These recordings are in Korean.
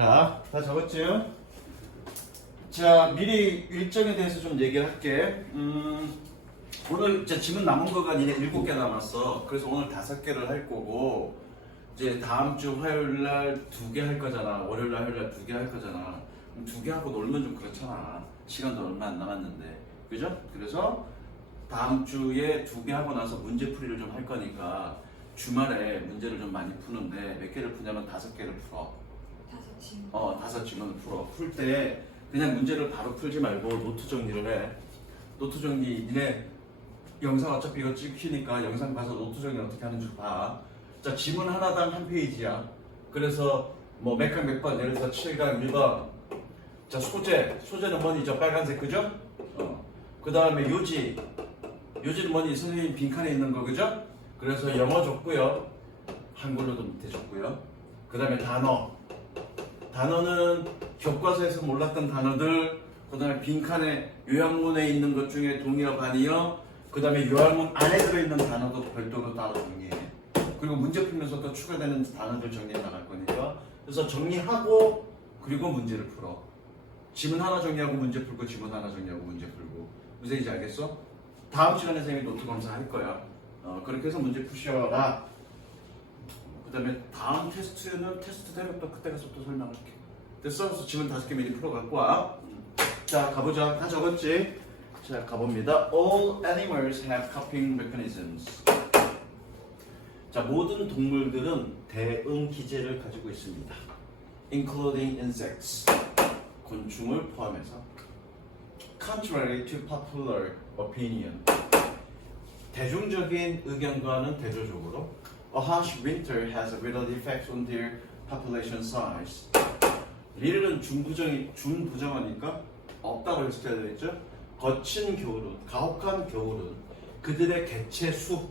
자, 다 적었지요? 자, 미리 일정에 대해서 좀 얘기를 할게. 오늘 이제 지금 남은 거가 이제 7개 남았어. 그래서 오늘 5개를 할 거고, 이제 다음 주 화요일 날 2개 할 거잖아. 월요일 날, 화요일 날 2개 할 거잖아. 2개 하고 놀면 좀 그렇잖아. 시간도 얼마 안 남았는데. 그죠? 그래서 다음 주에 2개 하고 나서 문제풀이를 좀 할 거니까 주말에 문제를 좀 많이 푸는데 몇 개를 푸냐면 5개를 풀어. 5질문. 5질문을 풀어. 풀 때 그냥 문제를 바로 풀지 말고 노트 정리를 해. 노트 정리, 니네 영상 어차피 이거 찍히니까 영상 봐서 노트 정리 어떻게 하는지 봐. 자, 지문 하나당 한 페이지야. 그래서 뭐 몇 강 몇 번, 예를 들어서 7강 1번. 자, 소재는 뭐니? 저 빨간색, 그죠? 그 다음에 요지는 뭐니? 선생님 빈칸에 있는 거, 그죠? 그래서 영어 줬고요. 한글로도 밑에 줬고요. 그 다음에 단어는 교과서에서 몰랐던 단어들, 그 다음에 빈칸에 요약문에 있는 것 중에 동의어, 반의어, 그 다음에 요약문 안에 들어있는 단어도 별도로 따로 정리해. 그리고 문제 풀면서 또 추가되는 단어들 정리해 나갈 거니까. 그래서 정리하고 그리고 문제를 풀어. 지문 하나 정리하고 문제 풀고, 지문 하나 정리하고 문제 풀고. 무슨 얘기인지 알겠어? 다음 시간에 선생님이 노트 검사할 거야. 그렇게 해서 문제 푸셔라. 그 다음에 다음 테스트는 테스트대로 또 그때 가서 또 설명할게. 됐어? 그래서 지문 5개 미리 풀어갖고 와. 자, 가보자. 다 적었지? 자, 가봅니다. All animals have coping mechanisms. 자, 모든 동물들은 대응 기제를 가지고 있습니다. Including insects. 곤충을 포함해서. Contrary to popular opinion. 대중적인 의견과는 대조적으로 A harsh winter has a little effect on their population size. 리을은 준부정하니까 없다고 해석해야 되겠죠? 거친 겨울은, 가혹한 겨울은 그들의 개체 수,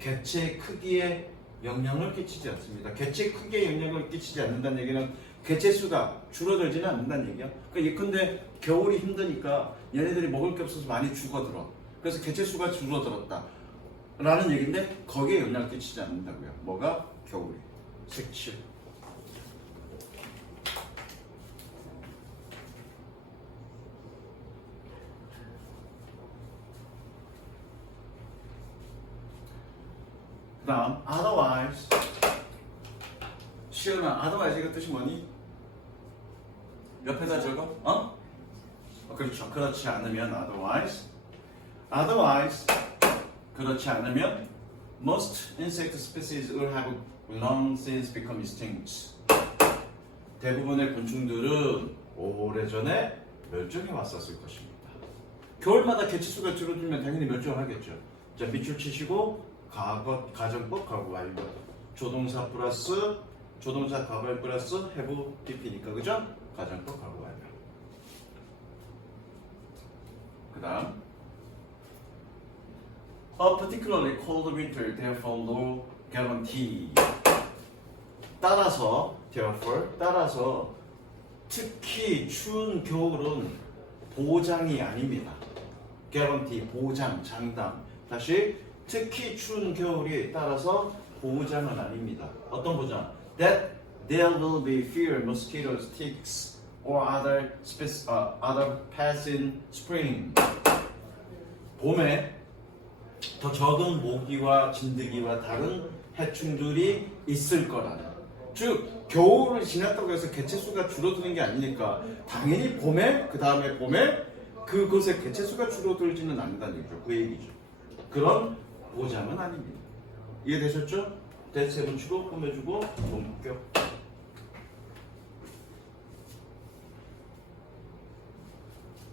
개체 크기에 영향을 끼치지 않습니다. 개체 크기에 영향을 끼치지 않는다는 얘기는 개체 수가 줄어들지는 않는다는 얘기야. 그러니까 예컨대 겨울이 힘드니까 얘네들이 먹을 게 없어서 많이 죽어들어. 그래서 개체 수가 줄어들었다 라는 얘기인데 거기에 영향을 끼치지 않는다고요. 뭐가? 겨울이. 색칠. 그 다음 otherwise. 시은아, otherwise 이거 뜻이 뭐니? 옆에다 적어? 그렇죠. 그렇지 않으면 otherwise 그렇지 않으면 most insect species will have long since become extinct. 대부분의 곤충들은 오래전에 멸종해 왔었을 것입니다. 겨울마다 개체수가 줄어들면 당연히 멸종하겠죠. 자, 밑줄 치시고 가정법 가구 완료. 조동사 플러스 조동사 과거형 플러스 have pp니까 그죠? 가정법 가구 완료. 그 다음 A particularly cold winter, therefore no guarantee. 따라서 특히 추운 겨울은 보장이 아닙니다. guarantee, 보장, 장담. 다시 특히 추운 겨울이 따라서 보장은 아닙니다. 어떤 보장? That there will be fewer mosquitoes, ticks, or other pests in spring. 봄에 더 적은 모기와 진드기와 다른 해충들이 있을 거라는. 즉 겨울을 지났다고 해서 개체수가 줄어드는 게 아니니까 당연히 봄에 그 다음에 봄에 그곳의 개체수가 줄어들지는 않는다는 얘기죠. 그 얘기죠. 그런 보장은 아닙니다. 이해되셨죠? 대체 붙이고 꾸며주고 본격.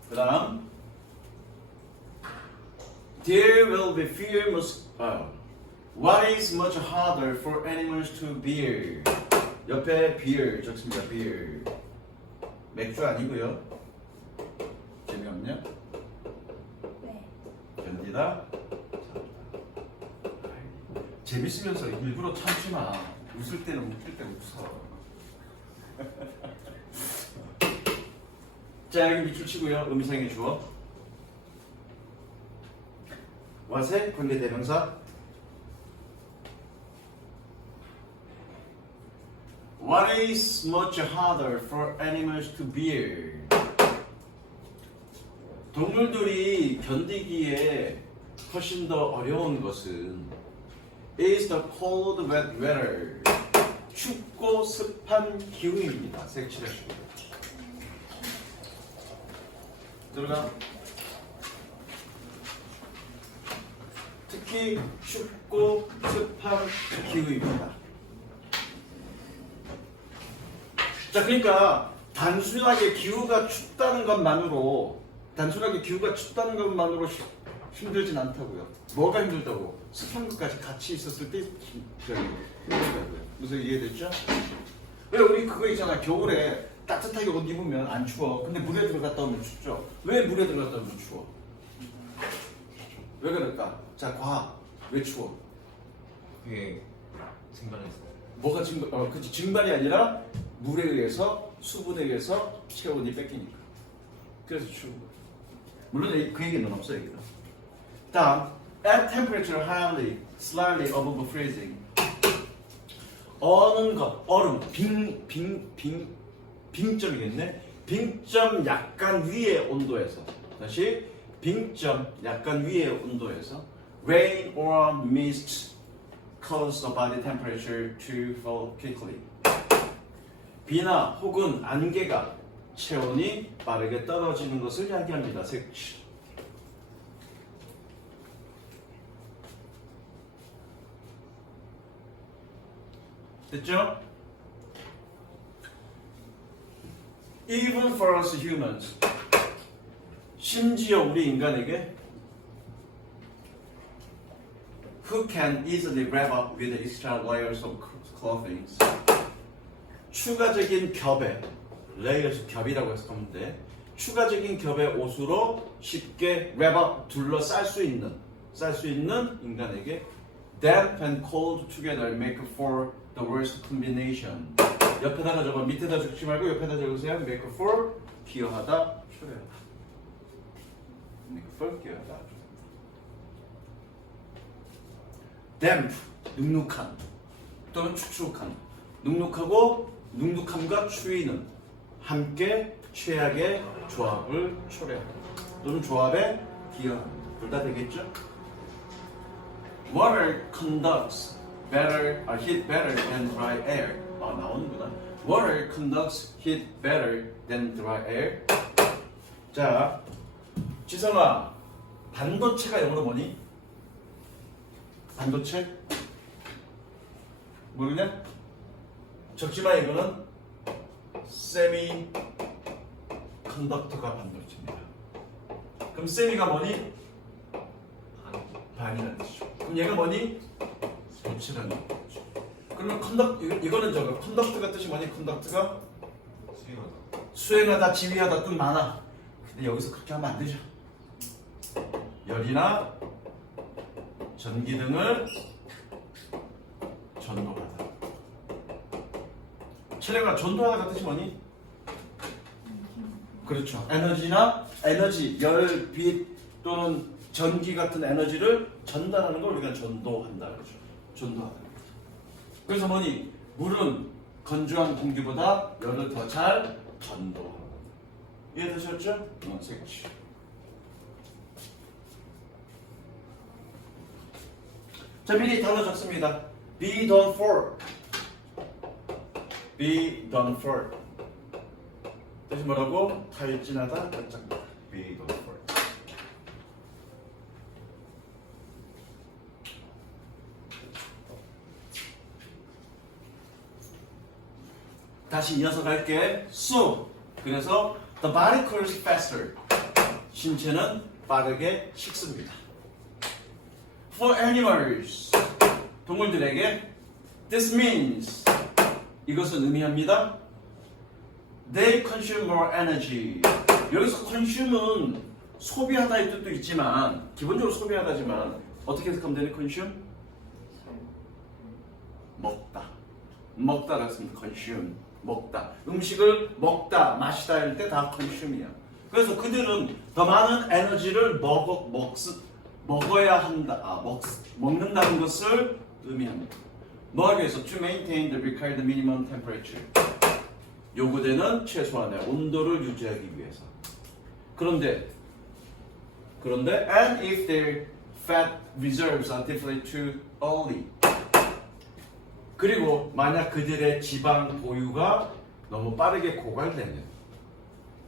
그 다음 There will be fewer What is much harder for animals to bear? 옆에 beer 적습니다. beer. 맥주 아니고요. 재미없냐? 네. 견디다. 재밌으면서 일부러 참지 마. 웃을 때는 웃길 때 웃어. 자, 여기 밑줄 치고요. 음성의 주어. what의 관계대명사. What Why is much harder for animals to bear? 동물들이 견디기에 훨씬 더 어려운 것은 is the cold wet weather. 춥고 습한 기후입니다. 색칠하시고 들어가. 특히 춥고 습한 기후입니다. 자, 그러니까 단순하게 기후가 춥다는 것만으로 힘들진 않다고요. 뭐가 힘들다고? 습한 것까지 같이 있었을 때 힘들다고요. 무슨 이해됐죠? 왜 우리 그거 있잖아. 겨울에 따뜻하게 옷 입으면 안 추워. 근데 물에 들어갔다 오면 춥죠. 왜 물에 들어갔다 오면 추워? 왜 그럴까? 자, 과학. 왜 추워? 그게 증발했어. 뭐가 증발? 그치, 증발이 아니라 물에 의해서, 수분에 의해서 체온이 뺏기니까. 그래서 추운 거야. 물론 그 얘기는 없어요, 여기다. 다음, at temperature highly, slightly above freezing. 어는 것, 얼음, 빙점이겠네. 빙점 약간 위의 온도에서. 다시, 빙점 약간 위의 온도에서. Rain or mist cause the body temperature to fall quickly. 비나 혹은 안개가 체온이 빠르게 떨어지는 것을 이야기합니다. 색칠. 됐죠? Even for us humans. 심지어 우리 인간에게 who can easily wrap up with extra layers of clothing. 추가적인 겹에 layers 겹이라고 해석하면 돼. 추가적인 겹의 옷으로 쉽게 wrap up 둘러쌀 수 있는 인간에게 damp and cold together make for the worst combination. 옆에다가 적어. 밑에다 적지 말고 옆에다 적으세요. make for 기여하다, 초래하다. make for 기여하다. damp 눅눅한 또는 축축한. 눅눅함과 추위는 함께 최악의 조합을 초래한다. 또는 조합에 기여합니다. 둘 다 되겠죠? Water conducts heat better than dry air. 나오는구나. Water conducts heat better than dry air. 자, 지성아, 반도체가 영어로 뭐니? 반도체? 모르냐? 적지마. 이거는 세미 컨덕터가 반도체입니다. 그럼 세미가 뭐니? 반이라는 뜻이죠. 그럼 얘가 뭐니? 도체라는 뜻이죠. 그러면 이거는 저거 컨덕트가 뜻이 뭐니? 컨덕트가 수행하다, 지휘하다 뜻 많아. 근데 여기서 그렇게 하면 안 되죠. 열이나 전기 등을 전도하다. 체력아, 전도하다가 뜻이 뭐니? 그렇죠. 에너지, 열, 빛 또는 전기 같은 에너지를 전달하는 걸 우리가 전도한다 그러죠. 전도하다. 그래서 뭐니? 물은 건조한 공기보다 열을 더 잘 전도하고. 이해되셨죠? 색칠. 자, 미리 단어 적습니다. Be done for. Be done for. 뜻이 뭐라고? 탈진하다, 깜짝이다. Be done for. 다시 이어서 갈게. So, 그래서 the body cools faster. 신체는 빠르게 식습니다. For animals, 동물들에게 this means, 이것은 의미합니다. They consume more energy. 여기서 consume은 소비하다의 뜻도 있지만 기본적으로 소비하다지만 어떻게 해석하면 되니? consume? 먹다라고 했습니다. consume, 먹다. 음식을 먹다, 마시다 할 때 다 consume이야. 그래서 그들은 더 많은 에너지를 먹어야 한다. 먹는다는 것을 의미합니다. 뭐 하기 위해서? To maintain the required minimum temperature. 요구되는 최소한의 온도를 유지하기 위해서. 그런데 and if their fat reserves are depleted too early. 그리고 만약 그들의 지방 보유가 너무 빠르게 고갈되면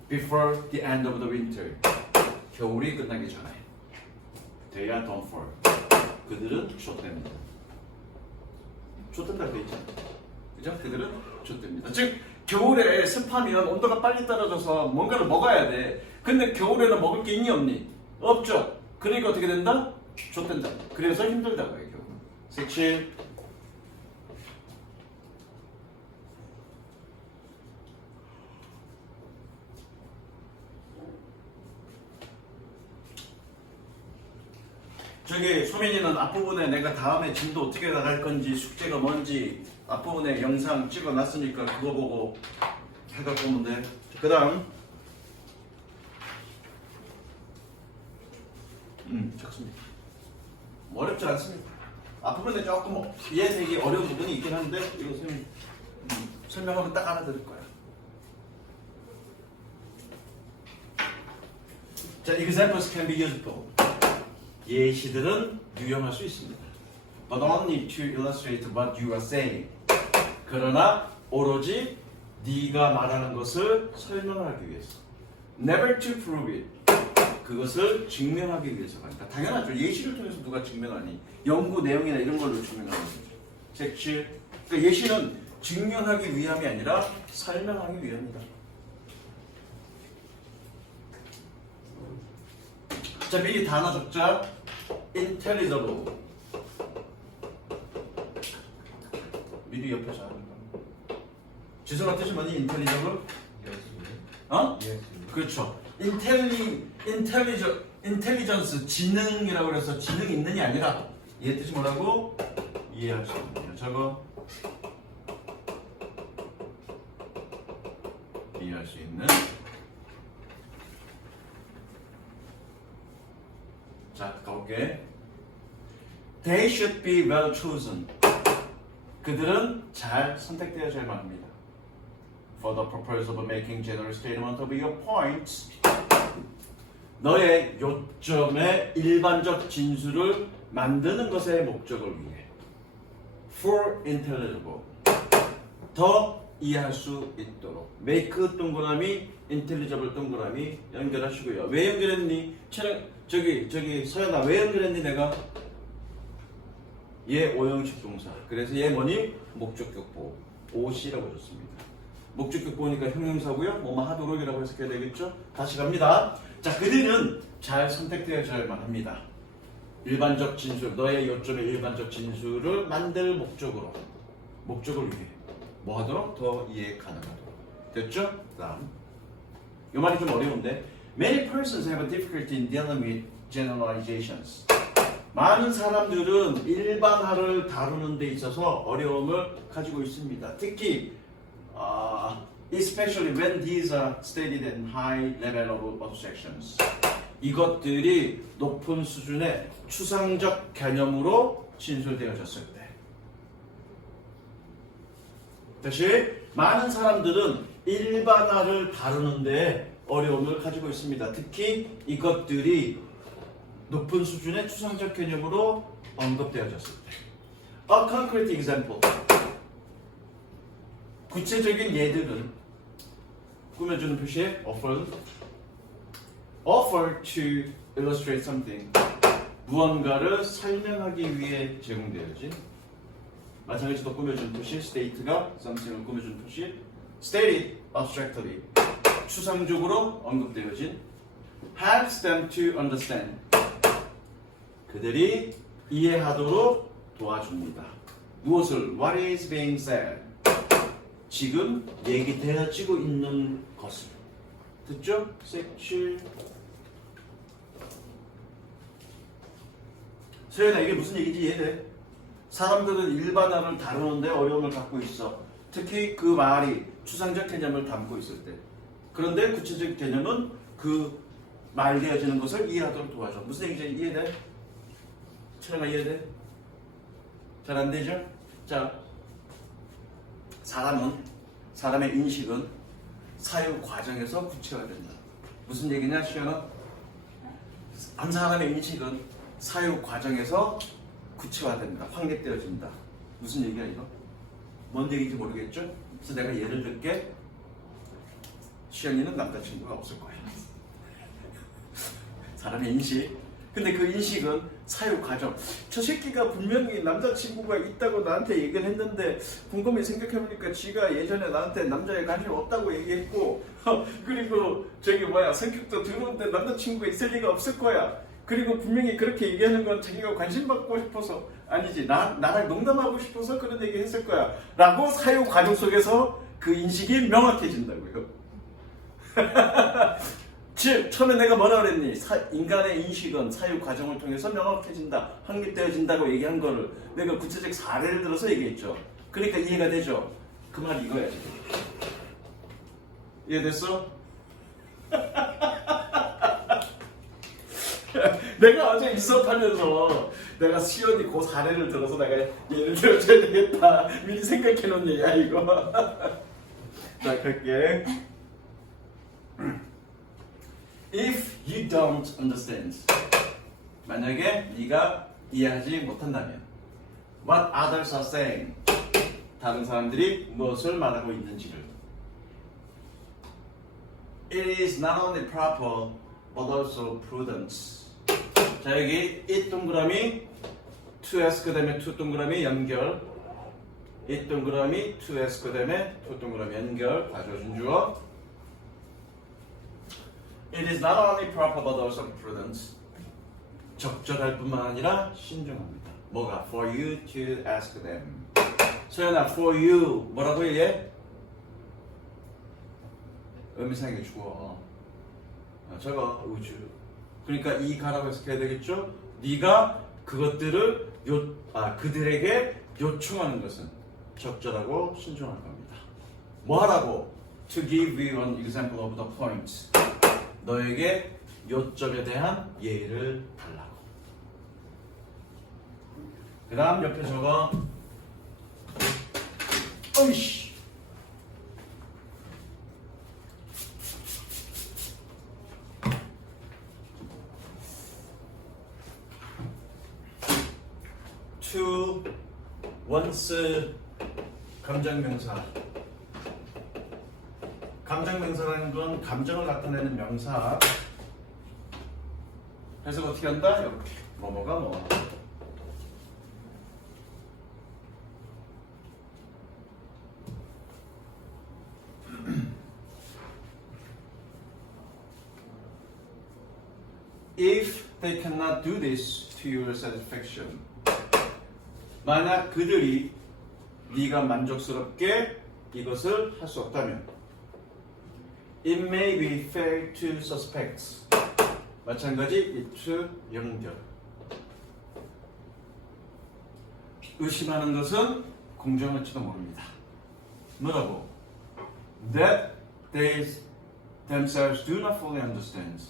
before the end of the winter. 겨울이 끝나기 전에 they are done for. 그들은 좆됩니다. 좆된다고 돼 있잖아. 그죠? 그들은 좆됩니다. 즉 겨울에 습하면 온도가 빨리 떨어져서 뭔가를 먹어야 돼. 근데 겨울에는 먹을 게 있니 없니? 없죠. 그러니까 어떻게 된다? 좆된다. 그래서 힘들다고 해요. 겨울. 색칠. 저기 소민이는 앞부분에 내가 다음에 진도 어떻게 나갈 건지 숙제가 뭔지 앞부분에 영상 찍어놨으니까 그거 보고 해갖고 오면 돼. 그 다음 좋습니다. 어렵지 않습니다. 앞부분에 조금 이해되기 어려운 부분이 있긴 한데 이거 선생님 설명하면 딱 알아들을 거야. 자, examples can be useful. 예시들은 유용할 수 있습니다. But only to illustrate what you are saying. 그러나 오로지 네가 말하는 것을 설명하기 위해서. Never to prove it. 그것을 증명하기 위해서가 아니라 당연하죠. 예시를 통해서 누가 증명하니? 연구 내용이나 이런 걸로 증명하는 거죠. 색칠. 그러니까 예시는 증명하기 위함이 아니라 설명하기 위함이다. 자, 미리 단어 적자. intelligible. 미리 옆에서 하는 거. 지성아 뜻이 뭐니? intelligible? 어? 그렇죠. intelligence 지능이라고 해서 지능이 있느냐 아니라 얘 뜻이 뭐라고? 이해할 수 있느냐. 저거 이해할 수 있는. 자, 가볼게. They should be well chosen. 그들은 잘 선택되어야만 합니다. For the purpose of making general statement of your points. 너의 요점의 일반적 진술을 만드는 것의 목적을 위해. For intelligible. 더 이해할 수 있도록. make 동그라미, intelligible 동그라미 연결하시고요. 왜 연결했니? 저기 서연아 왜 연결했니 내가? 얘 오형식 동사. 그래서 얘 뭐니? 목적격 보호. OC라고 줬습니다. 목적격 보호니까 형용사고요. 뭐뭐 하도록이라고 해석해야 되겠죠? 다시 갑니다. 자, 그들은 잘 선택되어야만 합니다. 일반적 진술, 너의 요점의 일반적 진술을 만들 목적을 위해 뭐 하도록? 더 이해 가능하도록. 됐죠? 다음. 이 말이 좀 어려운데 Many persons have a difficulty in dealing with generalizations. 많은 사람들은 일반화를 다루는 데 있어서 어려움을 가지고 있습니다. 특히 especially when these are stated at high level of abstractions. 이것들이 높은 수준의 추상적 개념으로 진술되어졌을 때. 다시 많은 사람들은 일반화를 다루는데 어려움을 가지고 있습니다. 특히 이것들이 높은 수준의 추상적 개념으로 언급되어졌을 때. A concrete example. 구체적인 예들은 꾸며주는 표시에 offer to illustrate something. 무언가를 설명하기 위해 제공되어진. 마찬가지로 꾸며주는 표시 state가 something을 꾸며주는 표시 stated abstractly. 추상적으로 언급되어진 helps them to understand. 그들이 이해하도록 도와줍니다. 무엇을? What is being said? 지금 얘기되어지고 있는 것을. 듣죠? 색칠. 서연아 이게 무슨 얘기인지 이해돼? 사람들은 일반화를 다루는데 어려움을 갖고 있어. 특히 그 말이 추상적 개념을 담고 있을 때. 그런데 구체적 개념은 그 말되어지는 것을 이해하도록 도와줘. 무슨 얘기인지 이해돼? 철영아 이해돼? 잘 안 되죠? 자, 사람의 인식은 사유 과정에서 구체화된다. 무슨 얘기냐, 시연아? 한 사람의 인식은 사유 과정에서 구체화된다. 확립되어진다. 무슨 얘기야 이거? 뭔 얘기인지 모르겠죠? 그래서 내가 예를 들게. 시연이는 남자친구가 없을 거야. 사람의 인식. 근데 그 인식은 사유 과정. 저 새끼가 분명히 남자친구가 있다고 나한테 얘기를 했는데 곰곰이 생각해보니까 지가 예전에 나한테 남자에 관심 없다고 얘기했고 그리고 저기 성격도 더러운데 남자친구가 있을 리가 없을 거야. 그리고 분명히 그렇게 얘기하는 건 자기가 관심 받고 싶어서 아니지 나랑 농담하고 싶어서 그런 얘기 했을 거야 라고 사유 과정 속에서 그 인식이 명확해진다고요. 즉 처음에 내가 뭐라 그랬니? 인간의 인식은 사유 과정을 통해서 명확해진다, 확립되어진다고 얘기한 거를 내가 구체적 사례를 들어서 얘기했죠. 그러니까 이해가 되죠? 그 말이 이거야 지금. 이해됐어? 내가 어제 이 수업하면서 내가 시연이 그 사례를 들어서 내가 예를 들어줘야 되겠다 미리 생각해 놓은 얘기야 이거. 자 갈게. If you don't understand, 만약에 네가 이해하지 못한다면 what others are saying, 다른 사람들이 무엇을 말하고 있는지를 it is not only proper but also prudent. 자 여기 it 동그라미 to ask 그 다음에 to 동그라미 연결 it 동그라미 to ask 그 다음에 to 동그라미 연결 가져준 주어 It is not only proper but also prudent. 적절할 뿐만 아니라 신중합니다. 뭐가? For you to ask them. 소연아, for you 뭐라고 얘기해? 의미상의 주어. 저거 우주. 그러니까 이 가라고 해석해야 되겠죠? 네가 그것들을 그들에게 요청하는 것은 적절하고 신중할 겁니다. 뭐 하라고? To give you an example of the point. 너에게 요점에 대한 예를 달라고. 그 다음 옆에 적어. 어이씨. to once 감정명사. 감정명사라는 건 감정을 나타내는 명사. 해석 어떻게 한다? 이렇게 뭐뭐가 뭐. If they cannot do this to your satisfaction, 만약 그들이 네가 만족스럽게 이것을 할 수 없다면 It may be fair to suspect. 마찬가지 it 연결. 의심하는 것은 공정할지도 모릅니다. 뭐라고? That they themselves do not fully understand.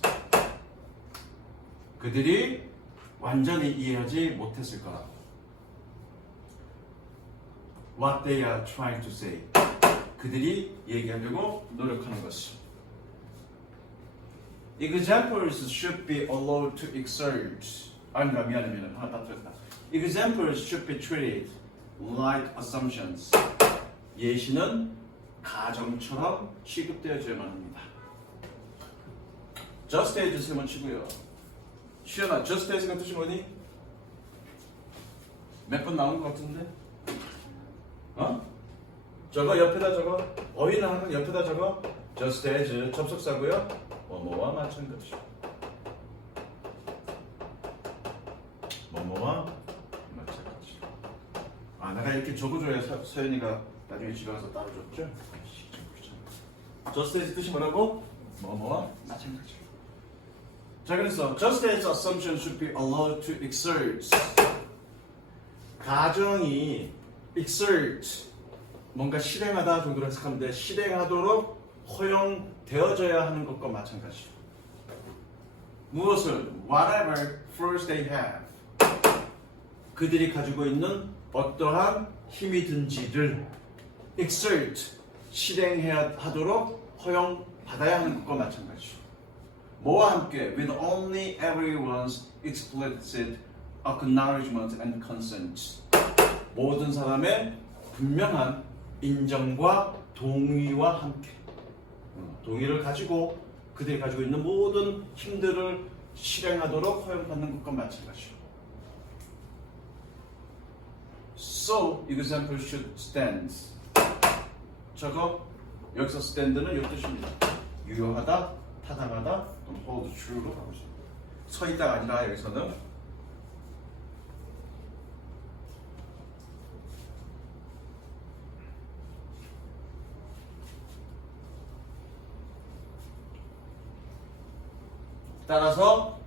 그들이 완전히 이해하지 못했을 거라고. What they are trying to say. 그들이 얘기하려고 노력하는 것이. Examples should be allowed to exert. 아니다 미안해 하나 다 틀렸다. Examples should be treated like assumptions. 예시는 가정처럼 취급되어져야만 합니다. Just as 세번 치고요. 시연아, just as가 뜻이 뭐니? 몇 번 나온 것 같은데? 저거 옆에다 적어. 어휘는 하는 옆에다 적어. just as 접속사고요. 뭐뭐와 마찬가지. 뭐뭐와 마찬가지. 내가 이렇게 적어줘야 서연이가 나중에 집에 가서 따로 줬죠? just as 뜻이 뭐라고? 뭐뭐와 마찬가지. 자 그래서 just as assumption should be allowed to exert. 가정이 exert 뭔가 실행하다 정도로 해석하면 돼. 실행하도록 허용되어져야 하는 것과 마찬가지. 무엇을? Whatever force they have. 그들이 가지고 있는 어떠한 힘이든지를 exert, 실행해야 하도록 허용받아야 하는 것과 마찬가지죠. 뭐와 함께 with only everyone's explicit acknowledgement and consent. 모든 사람의 분명한 인정과 동의와 함께 동의를 가지고 그들이 가지고 있는 모든 힘들을 실행하도록 허용받는 것과 마찬가지죠. So, example should stand. 저거 여기서 stand는 이 뜻입니다. 유효하다, 타당하다, 또는 hold true로 가고 있습니다. 서 있다가 아니라 여기서는 따라서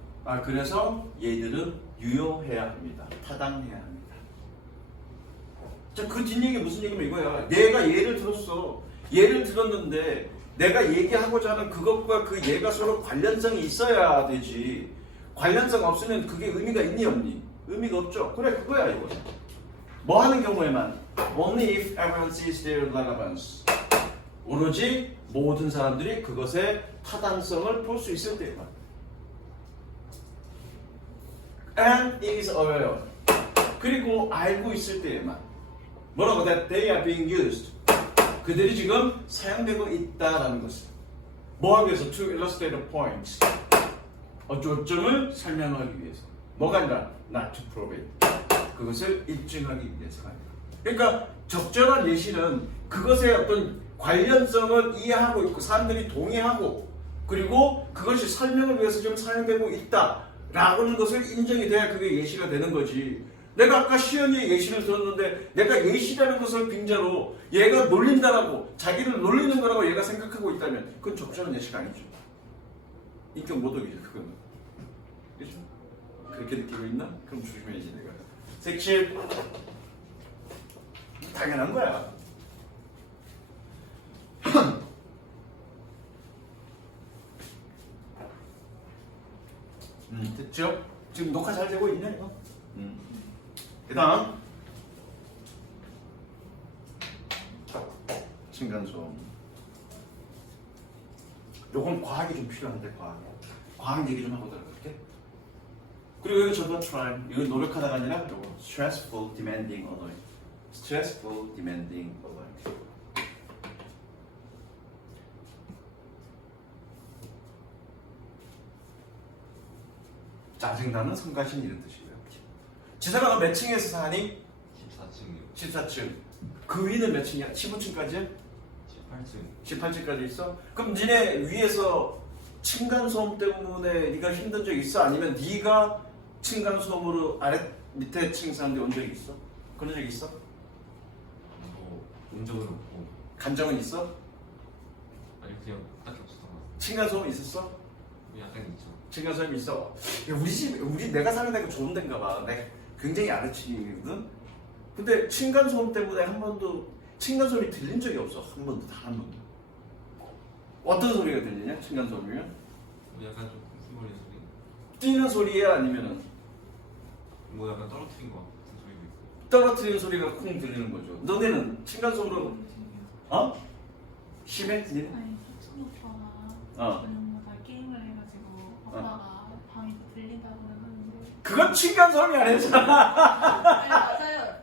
그래서 얘들은 유효해야 합니다. 타당해야 합니다. 자, 그 뒷얘기 무슨 얘기면 이거야. 내가 예를 들었어. 예를 들었는데 내가 얘기하고자 하는 그것과 그 예가 서로 관련성이 있어야 되지. 관련성 없으면 그게 의미가 있니 없니? 의미가 없죠. 그래, 그거야 이거. 뭐 하는 경우에만 only if everyone sees their relevance. 오로지 모든 사람들이 그것의 타당성을 볼 수 있을 때에만. And is aware. 그리고 알고 있을 때에만. 뭐라고? That they are being used. 그들이 지금 사용되고 있다라는 것을. 뭐 하기 위해서? To illustrate a point. 어쩌점을 설명하기 위해서. 뭐가 아니라 not to prove it. 그것을 입증하기 위해서가 아니라. 그러니까 적절한 예시는 그것의 어떤 관련성을 이해하고 있고 사람들이 동의하고 그리고 그것이 설명을 위해서 지금 사용되고 있다라는 것을 인정이 돼야 그게 예시가 되는 거지. 내가 아까 시연이의 예시를 들었는데 내가 예시라는 것을 빙자로 얘가 놀린다라고 자기를 놀리는 거라고 얘가 생각하고 있다면 그건 적절한 예시가 아니죠. 인격 모독이죠 그거는. 그렇죠? 그렇게 느끼고 있나? 그럼 조심해야지 내가. 색칠 당연한 거야. 됐죠? 지금 녹화 잘 되고 있네 이거? 그 다음 층간소음. 요건 과학이 좀 필요한데 과학 얘기 좀 하고 들어갈게. 그리고 여기 저도 try 이거 노력하다가 아니라 요거 stressful demanding alert. stressful demanding alert. 짜증나는 성가신 이런 뜻이고요. 지사가 너 몇 층에서 사니? 14층이요. 14층. 그 위는 몇 층이야? 15층까지? 18층. 18층까지 있어? 그럼 니네 위에서 층간소음 때문에 네가 힘든 적 있어? 아니면 네가 층간소음으로 밑에 층 사람들이 온 적이 있어? 그런 적 있어? 온 적은 없고. 간 적은 있어? 아니 그냥 딱히 없었던 것 같아요. 층간소음 있었어? 약간 있죠. 층간소음이 있어. 우리 내가 사는 데가 좋은 데인가 봐. 내가 굉장히 아래층이거든. 근데 층간소음 때문에 한 번도 층간소음이 들린 적이 없어. 한 번도 단 한 번도. 어떤 소리가 들리냐? 층간소음이면? 약간 좀 쿵쿵거리는 소리. 뛰는 소리야 아니면은 뭐 약간 떨어뜨린 것 같은 소리도 있고. 떨어뜨리는 소리가 쿵 들리는 거죠. 너네는 층간소음으로 심해? 니는? 아니 사촌 오빠가 저녁마다 게임을 해가지고 아빠가 방에서 들린다고 하는데 그건 층간소음이 아니잖아. 아니 맞아요.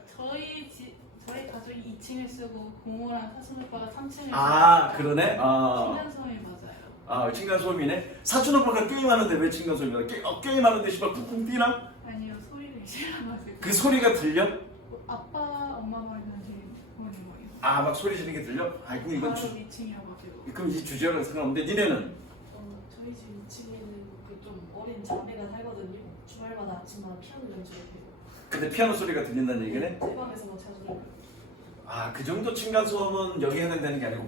저희 가족이 2층을 쓰고 고모랑 사촌 오빠가 3층을 아 그러네? 층간소음이 맞아요. 층간소음이네. 사촌 오빠가 게임하는데 왜 층간소음이야? 게임하는데 씨발 쿵쿵 뛰나? 아니요 소리를 싫어가지고 그 소리가 들려? 아빠 엄마 말이면 되게 모르는 거예요. 막 소리 지르는 게 들려? 그럼 이건 바로 2층이어가지고. 그럼 이 주제랑 상관없는데 니네는? 저희 집 2층에는 그 좀 어린 자매가 살거든요. 주말마다 아침마다 피아노 연주를 해요. 근데 피아노 소리가 들린다는 얘기네? 제 방에서 뭐 자주 들어요. 그 정도 층간소음은 여기 해당되는 게 아니고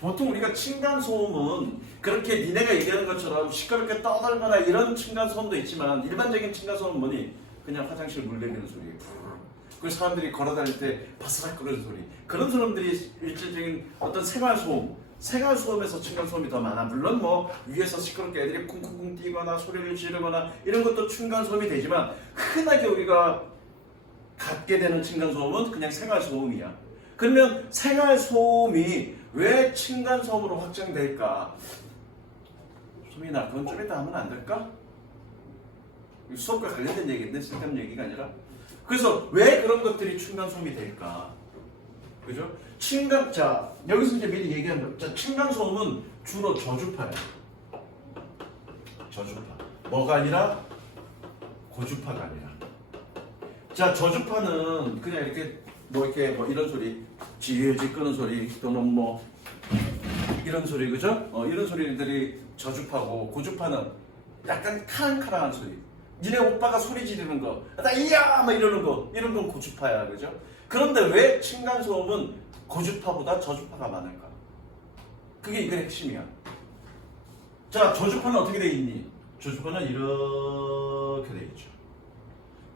보통 우리가 층간소음은 그렇게 니네가 얘기하는 것처럼 시끄럽게 떠들거나 이런 층간소음도 있지만 일반적인 층간소음은 뭐니? 그냥 화장실 물 내리는 소리. 그리고 사람들이 걸어다닐 때 바스락거리는 소리. 그런 사람들이 일반적인 어떤 생활소음에서 층간소음이 더 많아. 물론 뭐 위에서 시끄럽게 애들이 쿵쿵쿵 뛰거나 소리를 지르거나 이런 것도 층간소음이 되지만 흔하게 우리가 갖게 되는 층간소음은 그냥 생활소음이야. 그러면 생활소음이 왜 층간소음으로 확정될까? 소민아, 그건 좀 이따 하면 안 될까? 수업과 관련된 얘기인데 쓸데없는 얘기가 아니라. 그래서 왜 그런 것들이 층간소음이 될까? 그죠? 자, 여기서 이제 미리 얘기한 거. 자, 층간소음은 주로 저주파예요. 저주파. 뭐가 아니라 고주파가 아니라. 자, 저주파는 그냥 이렇게 뭐 이런 소리, 지지 끄는 소리 또는 뭐 이런 소리, 그죠? 이런 소리들이 저주파고, 고주파는 약간 카랑카랑한 소리. 니네 오빠가 소리 지르는 거, 나 이야 막 이러는 거, 이런 건 고주파야, 그죠? 그런데 왜 층간소음은 고주파보다 저주파가 많을까? 그게 이거 핵심이야. 자, 저주파는 어떻게 돼 있니? 저주파는 이렇게 돼 있죠.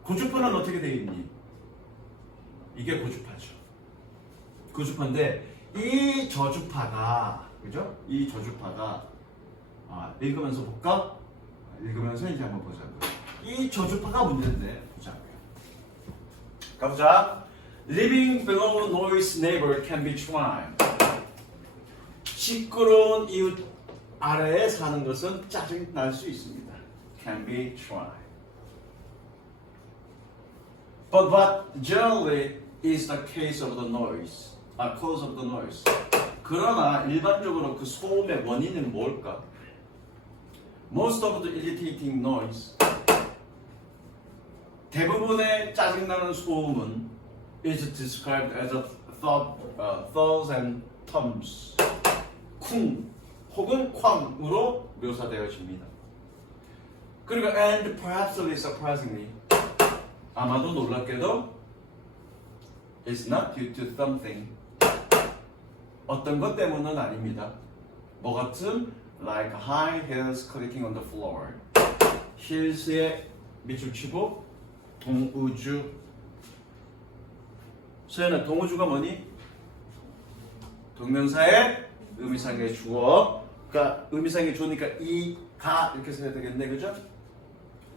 고주파는 어떻게 돼 있니? 이게 고주파죠. 고주파인데 이 저주파가, 그죠? 이 저주파가 읽으면서 볼까? 읽으면서 이제 한번 보자고요. 이 저주파가 문제인데 보자고요. 가보자. Living below noise neighbor can be trying. 시끄러운 이웃 아래에 사는 것은 짜증 날 수 있습니다. Can be trying. But what generally is the case of the noise? Cause of the noise. 그러나 일반적으로 그 소음의 원인은 뭘까? Most of the irritating noise. 대부분의 짜증나는 소음은 is described as a thuds and thumbs. 쿵 혹은 쾅으로 묘사되어집니다. 그리고 and perhaps surprisingly, 아마도 놀랍게도 it's not due to something. 어떤 것 때문은 아닙니다. 뭐 같은 like high heels clicking on the floor. 힐스에 밑줄 치고 동우주. 소연아, 동우주가 뭐니? 동명사의 의미상의 주어. 그러니까 의미상의 주어니까 이, 가 이렇게 써야 되겠네, 그죠?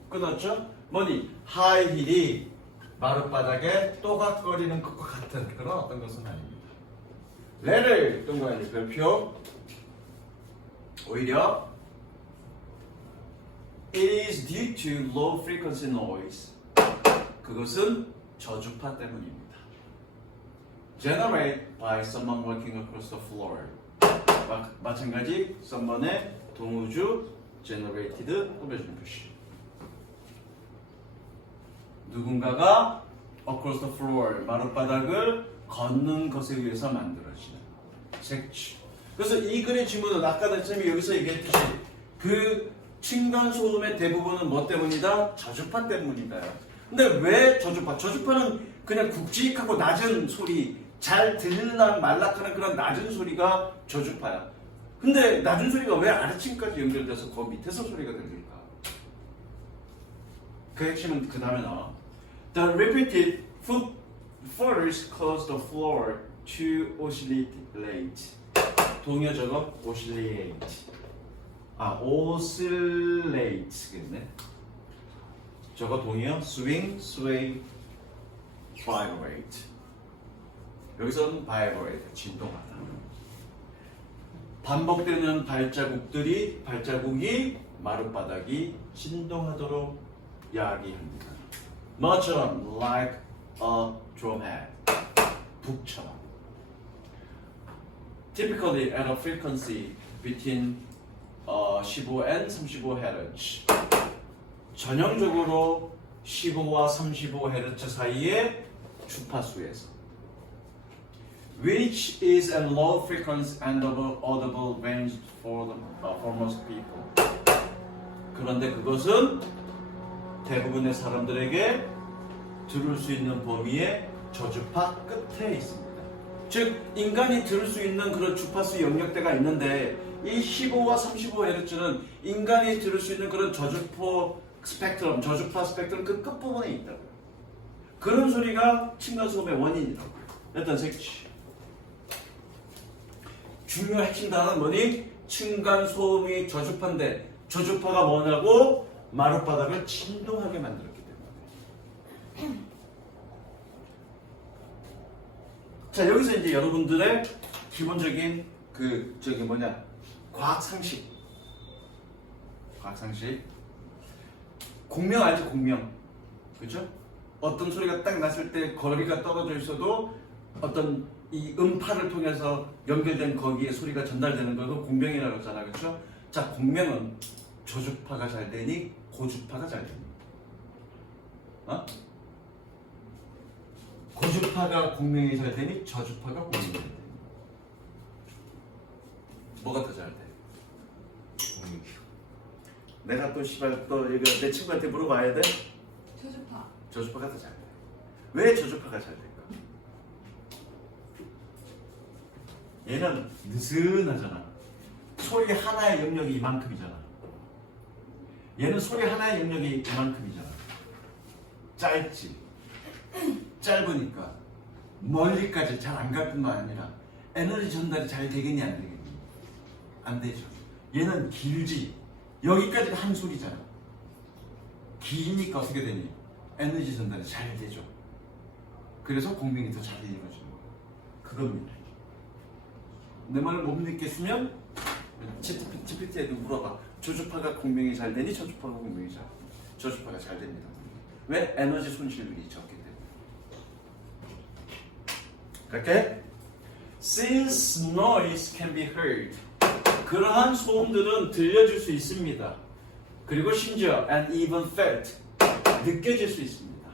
끊었죠? 뭐니? 하이힐이 마룻바닥에 또각거리는 것과 같은 그런 어떤 것은 아닙니다. 레를 동그라미 별표. 오히려 it is due to low frequency noise. 그것은 저주파 때문입니다. Generate by someone walking across the floor. 마찬가지 someone의 동우주 generated 꾸며주는 표시. 누군가가 across the floor 마룻바닥을 걷는 것에 의해서 만들어지는 색칠. 그래서 이 글의 지문은 아까 선생님이 여기서 얘기했듯이 그 층간소음의 대부분은 뭐 때문이다? 저주파 때문이다. 근데 왜 저주파? 저주파는 그냥 굵직하고 낮은 소리, 잘 들리나 말락하는 그런 낮은 소리가 저주파야. 근데 낮은 소리가 왜 아래층까지 연결돼서 그 밑에서 소리가 들릴까? 그 핵심은 그 다음에 나와. The repeated footfalls cause the floor to oscillate. 동의어 저거 oscillate. oscillate겠네. 저거 동의어 swing, sway, vibrate. 여기서는 vibrate, 진동하다. 반복되는 발자국이 마룻바닥이 진동하도록 야기합니다. 뭐처럼 like a drumhead, 북처럼. Typically at a frequency between 15 and 35Hz. 전형적으로 15와 35Hz 사이의 주파수에서. Which is a low frequency and audible range for most people. 그런데 그것은 대부분의 사람들에게 들을 수 있는 범위의 저주파 끝에 있습니다. 즉 인간이 들을 수 있는 그런 주파수 영역대가 있는데 이 15와 35Hz는 인간이 들을 수 있는 그런 저주파 스펙트럼 그 끝부분에 있다고요. 그런 소리가 층간소음의 원인이라고요. 일단 색치. 중요한 핵심 단어는 뭐니? 층간소음이 저주파인데 저주파가 뭐냐고? 마룻바닥을 진동하게 만들었기 때문에. 자, 여기서 이제 여러분들의 기본적인 과학 상식. 공명 알죠? 공명. 그죠? 어떤 소리가 딱 났을 때 거리가 떨어져 있어도 어떤 이 음파를 통해서 연결된 거기에 소리가 전달되는 것을 공명이라고 하잖아. 그렇죠? 자, 공명은 저주파가 잘 되니 고주파가 잘 되니? 고주파가 공명이 잘 되니 저주파가 공명이 잘 되니? 뭐가 더 잘 돼? 내가 또 씨발 또 이거 내 친구한테 물어봐야 돼? 저주파. 저주파가 더 잘 돼. 왜 저주파가 잘 될까? 얘는 느슨하잖아. 소리 하나의 영역이 이만큼이잖아. 얘는 소리 하나의 영역이 이만큼이잖아. 짧지. 짧으니까 멀리까지 잘 안 갈 뿐만 아니라 에너지 전달이 잘 되겠니 안 되겠니? 안 되죠. 얘는 길지. 여기까지가 한 소리잖아. 기니까 어떻게 되니? 에너지 전달이 잘 되죠. 그래서 공명이 더 잘 이루어지는 거예요. 그겁니다. 내 말을 못 믿겠으면 GPT에도 물어봐. 저주파가 공명이 잘 되니 저주파가 공명이 잘 되니? 저주파가 잘 됩니다. 왜? 에너지 손실이 적기 때문에. 오케이? Since noise can be heard, 그러한 소음들은 들려줄 수 있습니다. 그리고 심지어 and even felt, 느껴질 수 있습니다.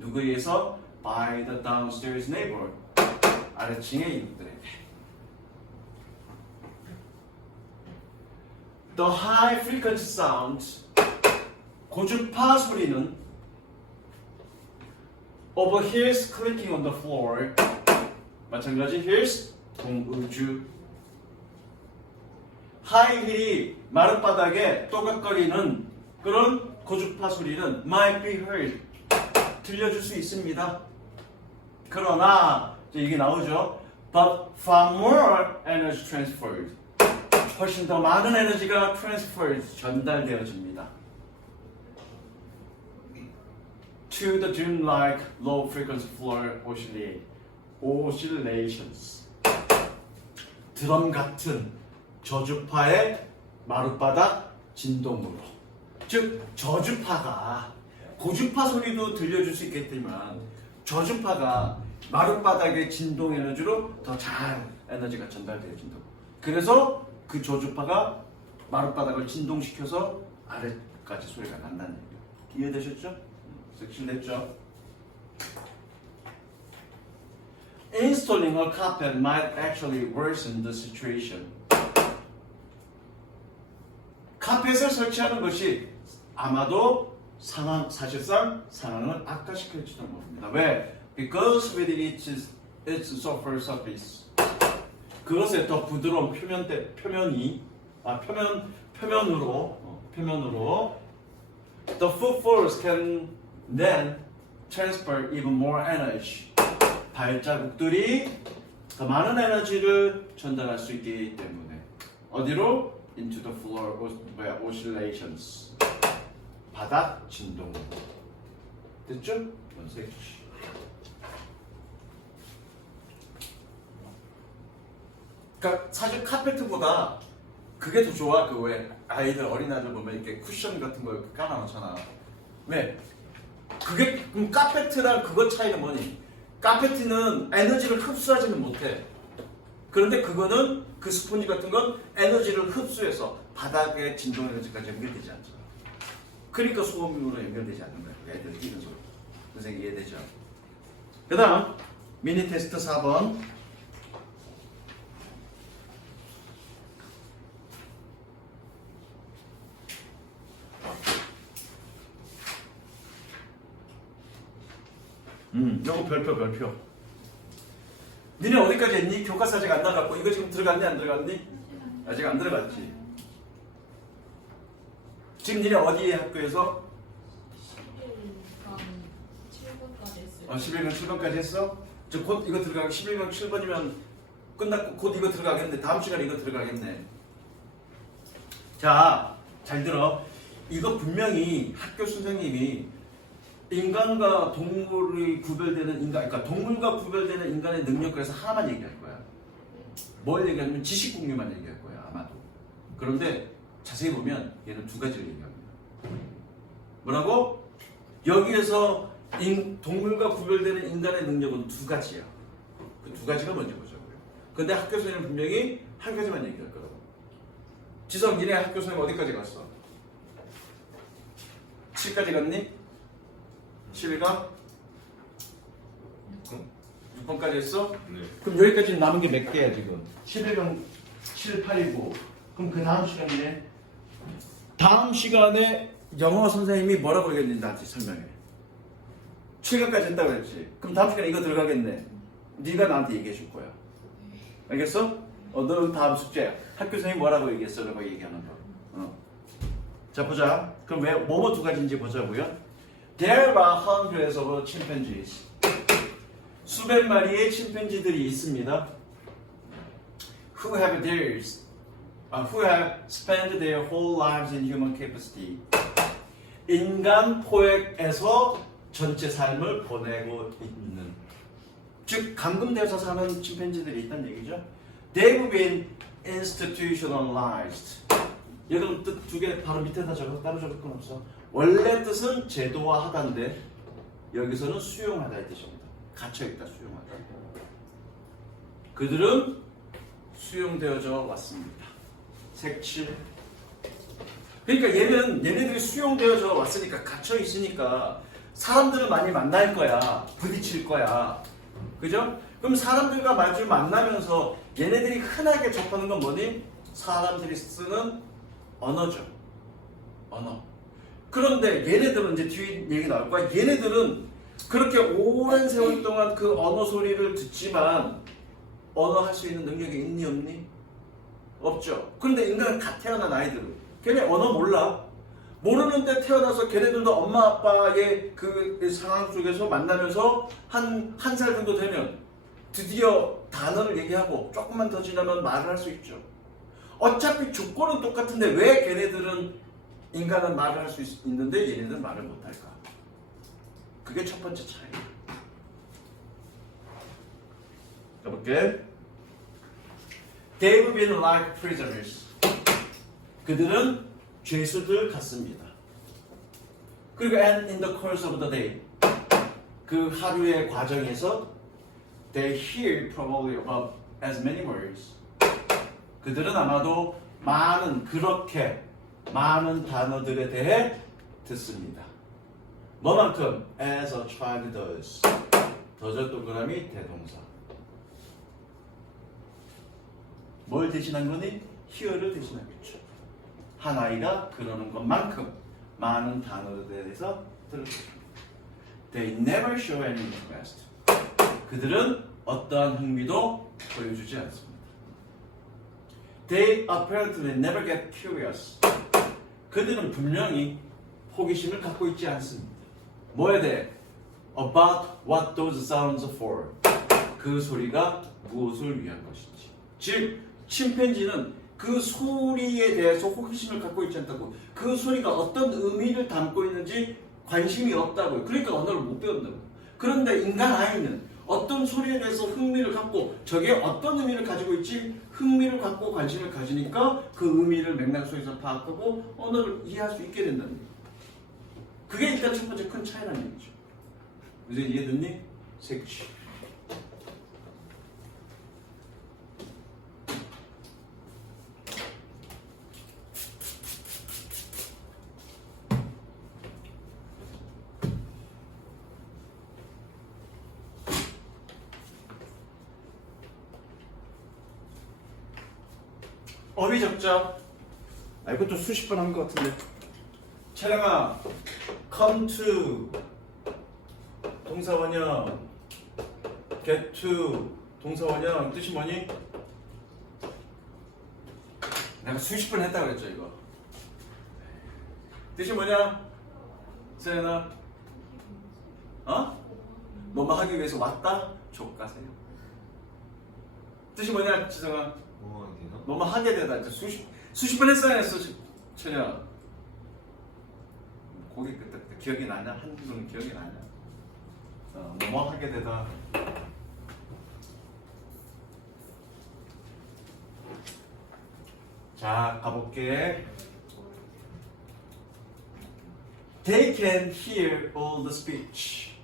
누구에 의해서? By the downstairs neighbor, 아래층의 이웃들에게. The high frequency sound, 고주파 소리는 overhears clicking on the floor, 마찬가지 hears 동의주. 하이힐이 마룻바닥에 또각거리는 그런 고주파 소리는 might be heard, 들려줄 수 있습니다. 그러나 이게 나오죠. But far more energy transferred, 훨씬 더 많은 에너지가 transferred, 전달되어집니다. To the dream-like low frequency floor oscillations, 드럼 같은 저주파의 마룻바닥 진동으로. 즉 저주파가 고주파 소리도 들려줄 수 있겠지만 저주파가 마룻바닥의 진동 에너지로 더 잘 에너지가 전달되어진다고. 그래서 그 저주파가 마룻바닥을 진동시켜서 아래까지 소리가 난다는 얘기예요. 이해되셨죠? 섹실됐죠? Installing a carpet might actually worsen the situation. 카펫을 설치하는 것이 아마도 사실상 상황을 악화시킬지도 모릅니다. 왜? Because with its softer surface, 그것의 더 부드러운 표면으로 the footfalls can then transfer even more energy. 발자국들이 더 많은 에너지를 전달할 수 있기 때문에 어디로? Into the floor oscillations, 바닥 진동. 됐죠? 연색. 그러니까 사실 카페트보다 그게 더 좋아. 그 왜 아이들 어린아이들 보면 이렇게 쿠션 같은 거 이렇게 깔아놓잖아. 왜? 그게 그럼 카페트랑 그거 차이는 뭐니? 카페트는 에너지를 흡수하지는 못해. 그런데 그거는 그 스펀지 같은 건 에너지를 흡수해서 바닥의 진동 에너지까지 연결되지 않잖아. 그러니까 소음으로 연결되지 않는 거야. 애들이 이런 소리. 선생님 이해되죠? 그 다음 미니 테스트 4번. 요거 별표. 니네 어디까지 했니? 교과서 아직 안 나갔고 이거 지금 들어갔니 안 들어갔니? 아직 안 들어갔지. 지금 니네 어디 학교에서? 11강 7번까지 했어요. 11강 7번까지 했어? 저 곧 이거 들어가고 11강 7번이면 끝났고 곧 이거 들어가겠네. 다음 시간에 이거 들어가겠네. 자, 잘 들어. 이거 분명히 학교 선생님이 인간과 동물이 구별되는 인간, 그러니까 동물과 구별되는 인간의 능력, 그래서 하나만 얘기할 거야. 뭘 얘기하면 지식 공유만 얘기할 거야 아마도. 그런데 자세히 보면 얘는 두 가지를 얘기합니다. 뭐라고? 여기에서 동물과 구별되는 인간의 능력은 두 가지야. 그 두 가지가 먼저 보자고요. 근데 학교 선생님은 분명히 한 가지만 얘기할 거라고. 지성, 니네 학교 선생님 어디까지 갔어? 7까지 갔니? 7가? 6번까지 했어? 네. 그럼 여기까지 남은 게 몇 개야 지금? 11경 7, 8이고. 그럼 그 다음 시간이네. 다음 시간에 영어 선생님이 뭐라고 얘기했는지 나한테 설명해. 7강까지 했다고 그랬지. 그럼 다음 시간에 이거 들어가겠네. 네가 나한테 얘기해 줄 거야. 알겠어? 너 다음 숙제야. 학교 선생님이 뭐라고 얘기했어? 라고 얘기하는 거. 자 보자. 그럼 왜 뭐뭐 두 가지인지 보자고요. There are hundreds of chimpanzees. 수백 마리의 침팬지들이 있습니다. Who have spent their whole lives in human capacity. 인간 포획에서 전체 삶을 보내고 있는. 즉 감금되어서 사는 침팬지들이 있다는 얘기죠. They've been institutionalized. 여러분 뜻 두 개 바로 밑에다 적어. 따로 적을 건 없어. 원래 뜻은 제도화하다인데 여기서는 수용하다의 뜻입니다. 갇혀있다, 수용하다. 그들은 수용되어져 왔습니다. 색칠. 그러니까 얘네들이 수용되어져 왔으니까 갇혀 있으니까 사람들을 많이 만날 거야. 부딪힐 거야. 그죠? 그럼 사람들과 마주 만나면서 얘네들이 흔하게 접하는 건 뭐니? 사람들이 쓰는 언어죠. 언어. 그런데 얘네들은 이제 뒤에 얘기 나올 거야. 얘네들은 그렇게 오랜 세월 동안 그 언어 소리를 듣지만 언어 할 수 있는 능력이 있니 없니? 없죠. 그런데 인간은 갓 태어난 아이들은 걔네 언어 몰라. 모르는데 태어나서 걔네들도 엄마 아빠의 그 상황 속에서 만나면서 한 살 정도 되면 드디어 단어를 얘기하고 조금만 더 지나면 말을 할 수 있죠. 어차피 조건은 똑같은데 왜 걔네들은 인간은 말을 할 수 있는데 얘네들은 말을 못할까? 그게 첫 번째 차이. 가볼게. They've been like prisoners. 그들은 죄수들 같습니다. 그리고 and in the course of the day. 그 하루의 과정에서 they hear probably about as many words. 그들은 아마도 그렇게 많은 단어들에 대해 듣습니다. 뭐만큼? As a child does. 더저 동그라미 대동사. 뭘 대신한 거니? hear를 대신하겠죠. 한 아이가 그러는 것만큼 많은 단어들에 대해서 들었습니다. They never show any interest. 그들은 어떠한 흥미도 보여주지 않습니다. They apparently never get curious. 그들은 분명히 호기심을 갖고 있지 않습니다. 뭐에 대해? About what those sounds for. 그 소리가 무엇을 위한 것인지. 즉, 침팬지는 그 소리에 대해서 호기심을 갖고 있지 않다고. 그 소리가 어떤 의미를 담고 있는지 관심이 없다고요. 그러니까 언어를 못 배운다고. 그런데 인간 아이는 어떤 소리에 대해서 흥미를 갖고 저게 어떤 의미를 가지고 있지 흥미를 갖고 관심을 가지니까 그 의미를 맥락 속에서 파악하고 언어를 이해할 수 있게 된다는 거예요. 그게 일단 첫 번째 큰 차이라는 얘기죠. 이제 이해됐니? 색칠. 어휘 적자. 이것도 수십 번 한 것 같은데. 차량아, come to 동사 원형, get to 동사 원형 뜻이 뭐니? 내가 수십 번 했다 그랬죠 이거. 뜻이 뭐냐? 세연아, 뭐뭐 하기 위해서 왔다? 족가세요. 뜻이 뭐냐, 지성아? 뭐뭐 하게 되다. 수십 번 했어 안 했어, 천연? 고개 끄덕 기억이 나냐? 한국은 기억이 나냐? 뭐 하게 되다. 자, 가볼게. They can hear all the speech.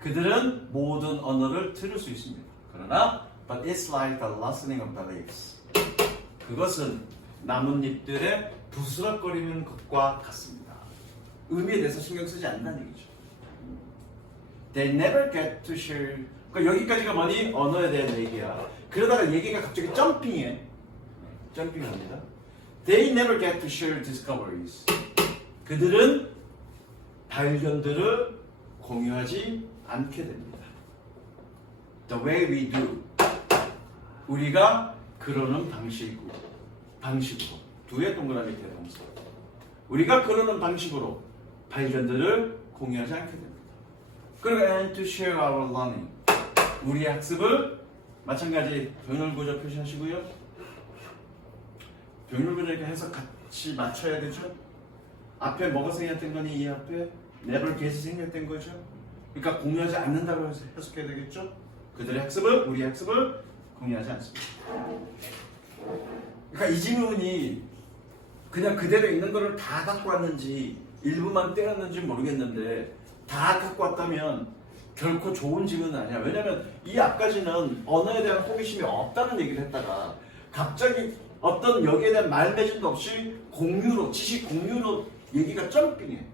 그들은 모든 언어를 들을 수 있습니다. 그러나 but it's like the listening of the leaves. 그것은 나뭇잎들의 부스럭거리는 것과 같습니다. 의미에 대해서 신경 쓰지 않는다는 얘기죠. They never get to share. 그러니까 여기까지가 뭐니? 언어에 대한 얘기야. 그러다가 얘기가 갑자기 점핑해. 점핑합니다. They never get to share discoveries. 그들은 발견들을 공유하지 않게 됩니다. The way we do. 우리가 그러는 방식으로. 두의 동그라미 대동사. 우리가 그러는 방식으로 발견들을 공유하지 않게 됩니다. 그리고 and to share our learning. 우리의 학습을 마찬가지 병렬구조 표시하시고요. 병렬구조 이렇게 해서 같이 맞춰야 되죠. 앞에 뭐가 생략된 거니? 이 앞에 never get이 생략된 거죠. 그러니까 공유하지 않는다고 해석해야 되겠죠. 그들의 학습을, 우리의 학습을 공유하지 않습니다. 그러니까 이 질문이 그냥 그대로 있는 거를 다 갖고 왔는지 일부만 떼었는지 모르겠는데 다 갖고 왔다면 결코 좋은 질문은 아니야. 왜냐면 이 앞까지는 언어에 대한 호기심이 없다는 얘기를 했다가 갑자기 어떤 여기에 대한 말매짐도 없이 공유로, 지식 공유로 얘기가 점핑해.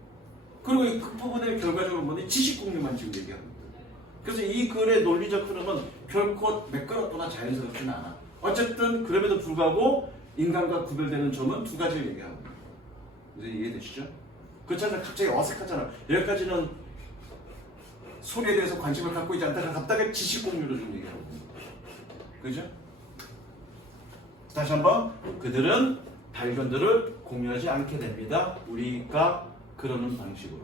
그리고 이 부분에 결과적으로 뭐니? 지식 공유만 지금 얘기합니다. 그래서 이 글의 논리적 흐름은 결코 매끄럽거나 자연스럽지는 않아. 어쨌든 그럼에도 불구하고 인간과 구별되는 점은 두 가지를 얘기합니다. 이제 이해되시죠? 그렇잖아요. 갑자기 어색하잖아. 여기까지는 소리에 대해서 관심을 갖고 있지 않다가 갑자기 지식 공유를 좀 얘기하고. 그죠? 다시 한번 그들은 발견들을 공유하지 않게 됩니다. 우리가 그러는 방식으로.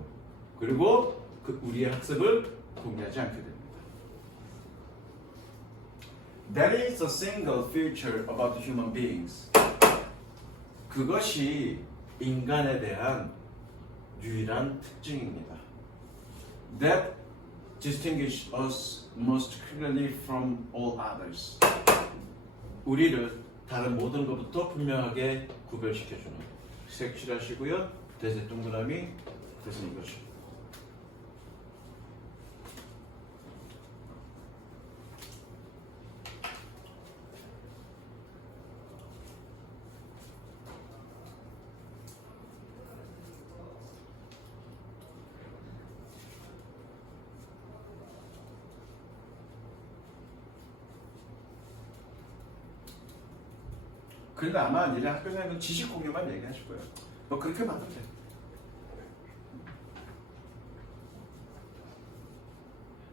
그리고 우리의 학습을 공유하지 않게 됩니다. That is a single feature about human beings. 그것이 인간에 대한 유일한 특징입니다. That distinguishes us most clearly from all others. 우리를 다른 모든 것부터 분명하게 구별시켜주는. 색칠하시고요. 대세 동그라미, 대세 이것이. 그러니까 아마 니네 학교에서는 지식 공유만 얘기하실 거예요. 뭐 그렇게 봐도 돼.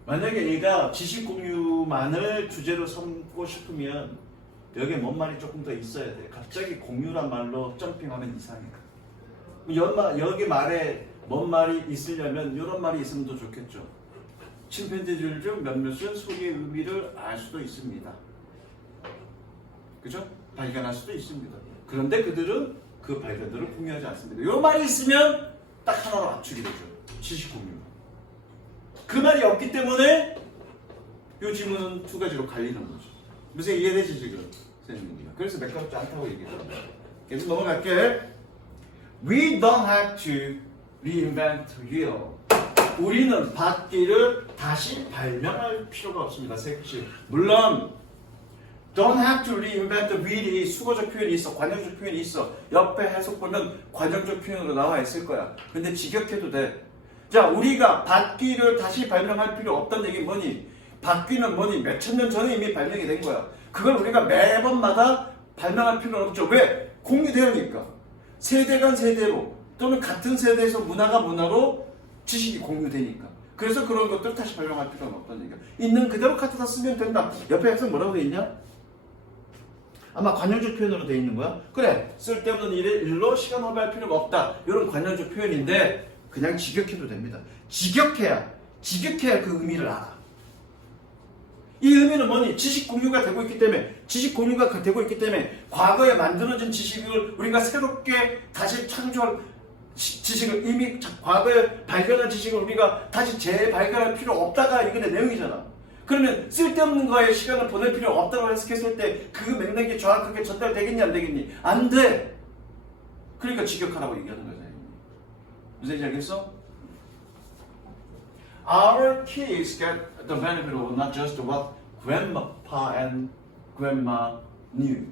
만약에 얘가 지식 공유만을 주제로 삼고 싶으면 여기에 뭔 말이 조금 더 있어야 돼. 갑자기 공유란 말로 점핑하면 이상해. 여기 말에 뭔 말이 있으려면 이런 말이 있으면 더 좋겠죠. 침팬지들 중 몇몇은 소리의 의미를 알 수도 있습니다. 그죠? 발견할 수도 있습니다. 그런데 그들은 그 발견들을 공유하지 않습니다. 이 말이 있으면 딱 하나로 압축이 되죠. 지식 공유. 그 말이 없기 때문에 이 질문은 두 가지로 갈리는 거죠. 무슨 이해되지 지금? 선생님이야. 그래서 매끄럽지 않다고 얘기합니다. 계속 넘어갈게. We don't have to reinvent wheel. 우리는 바퀴를 다시 발명할 필요가 없습니다. 색칠. 물론 don't have to reinvent the wheel이 수거적 표현이 있어, 관용적 표현이 있어. 옆에 해석 보면 관용적 표현으로 나와 있을 거야. 근데 직역해도 돼. 자, 우리가 바퀴를 다시 발명할 필요 없다는 얘기 뭐니? 바퀴는 뭐니? 몇천 년 전에 이미 발명이 된 거야. 그걸 우리가 매번마다 발명할 필요는 없죠. 왜? 공유되니까. 세대 간 세대로 또는 같은 세대에서 문화가 문화로 지식이 공유되니까. 그래서 그런 것들을 다시 발명할 필요는 없다는 얘기야. 있는 그대로 갖다 쓰면 된다. 옆에 학생 뭐라고 돼 있냐? 아마 관용적 표현으로 돼 있는 거야. 그래, 쓸데없는 일로 시간 허비할 필요가 없다. 이런 관용적 표현인데 그냥 직역해도 됩니다. 직역해야 그 의미를 알아. 이 의미는 뭐니? 지식 공유가 되고 있기 때문에, 지식 공유가 되고 있기 때문에 과거에 만들어진 지식을 우리가 새롭게 다시 창조할 지식을 이미 과거에 발견한 지식을 우리가 다시 재발견할 필요 없다가 이게 내용이잖아. 그러면 쓸데없는 거에 시간을 보낼 필요 없다고 해석했을 때 그 맥락이 정확하게 전달되겠니 안 되겠니? 안 돼. 그러니까 직역하라고 얘기하는 거잖아요. 무슨 얘기 알겠어? Our kids get the benefit of not just what grandpa and grandma knew.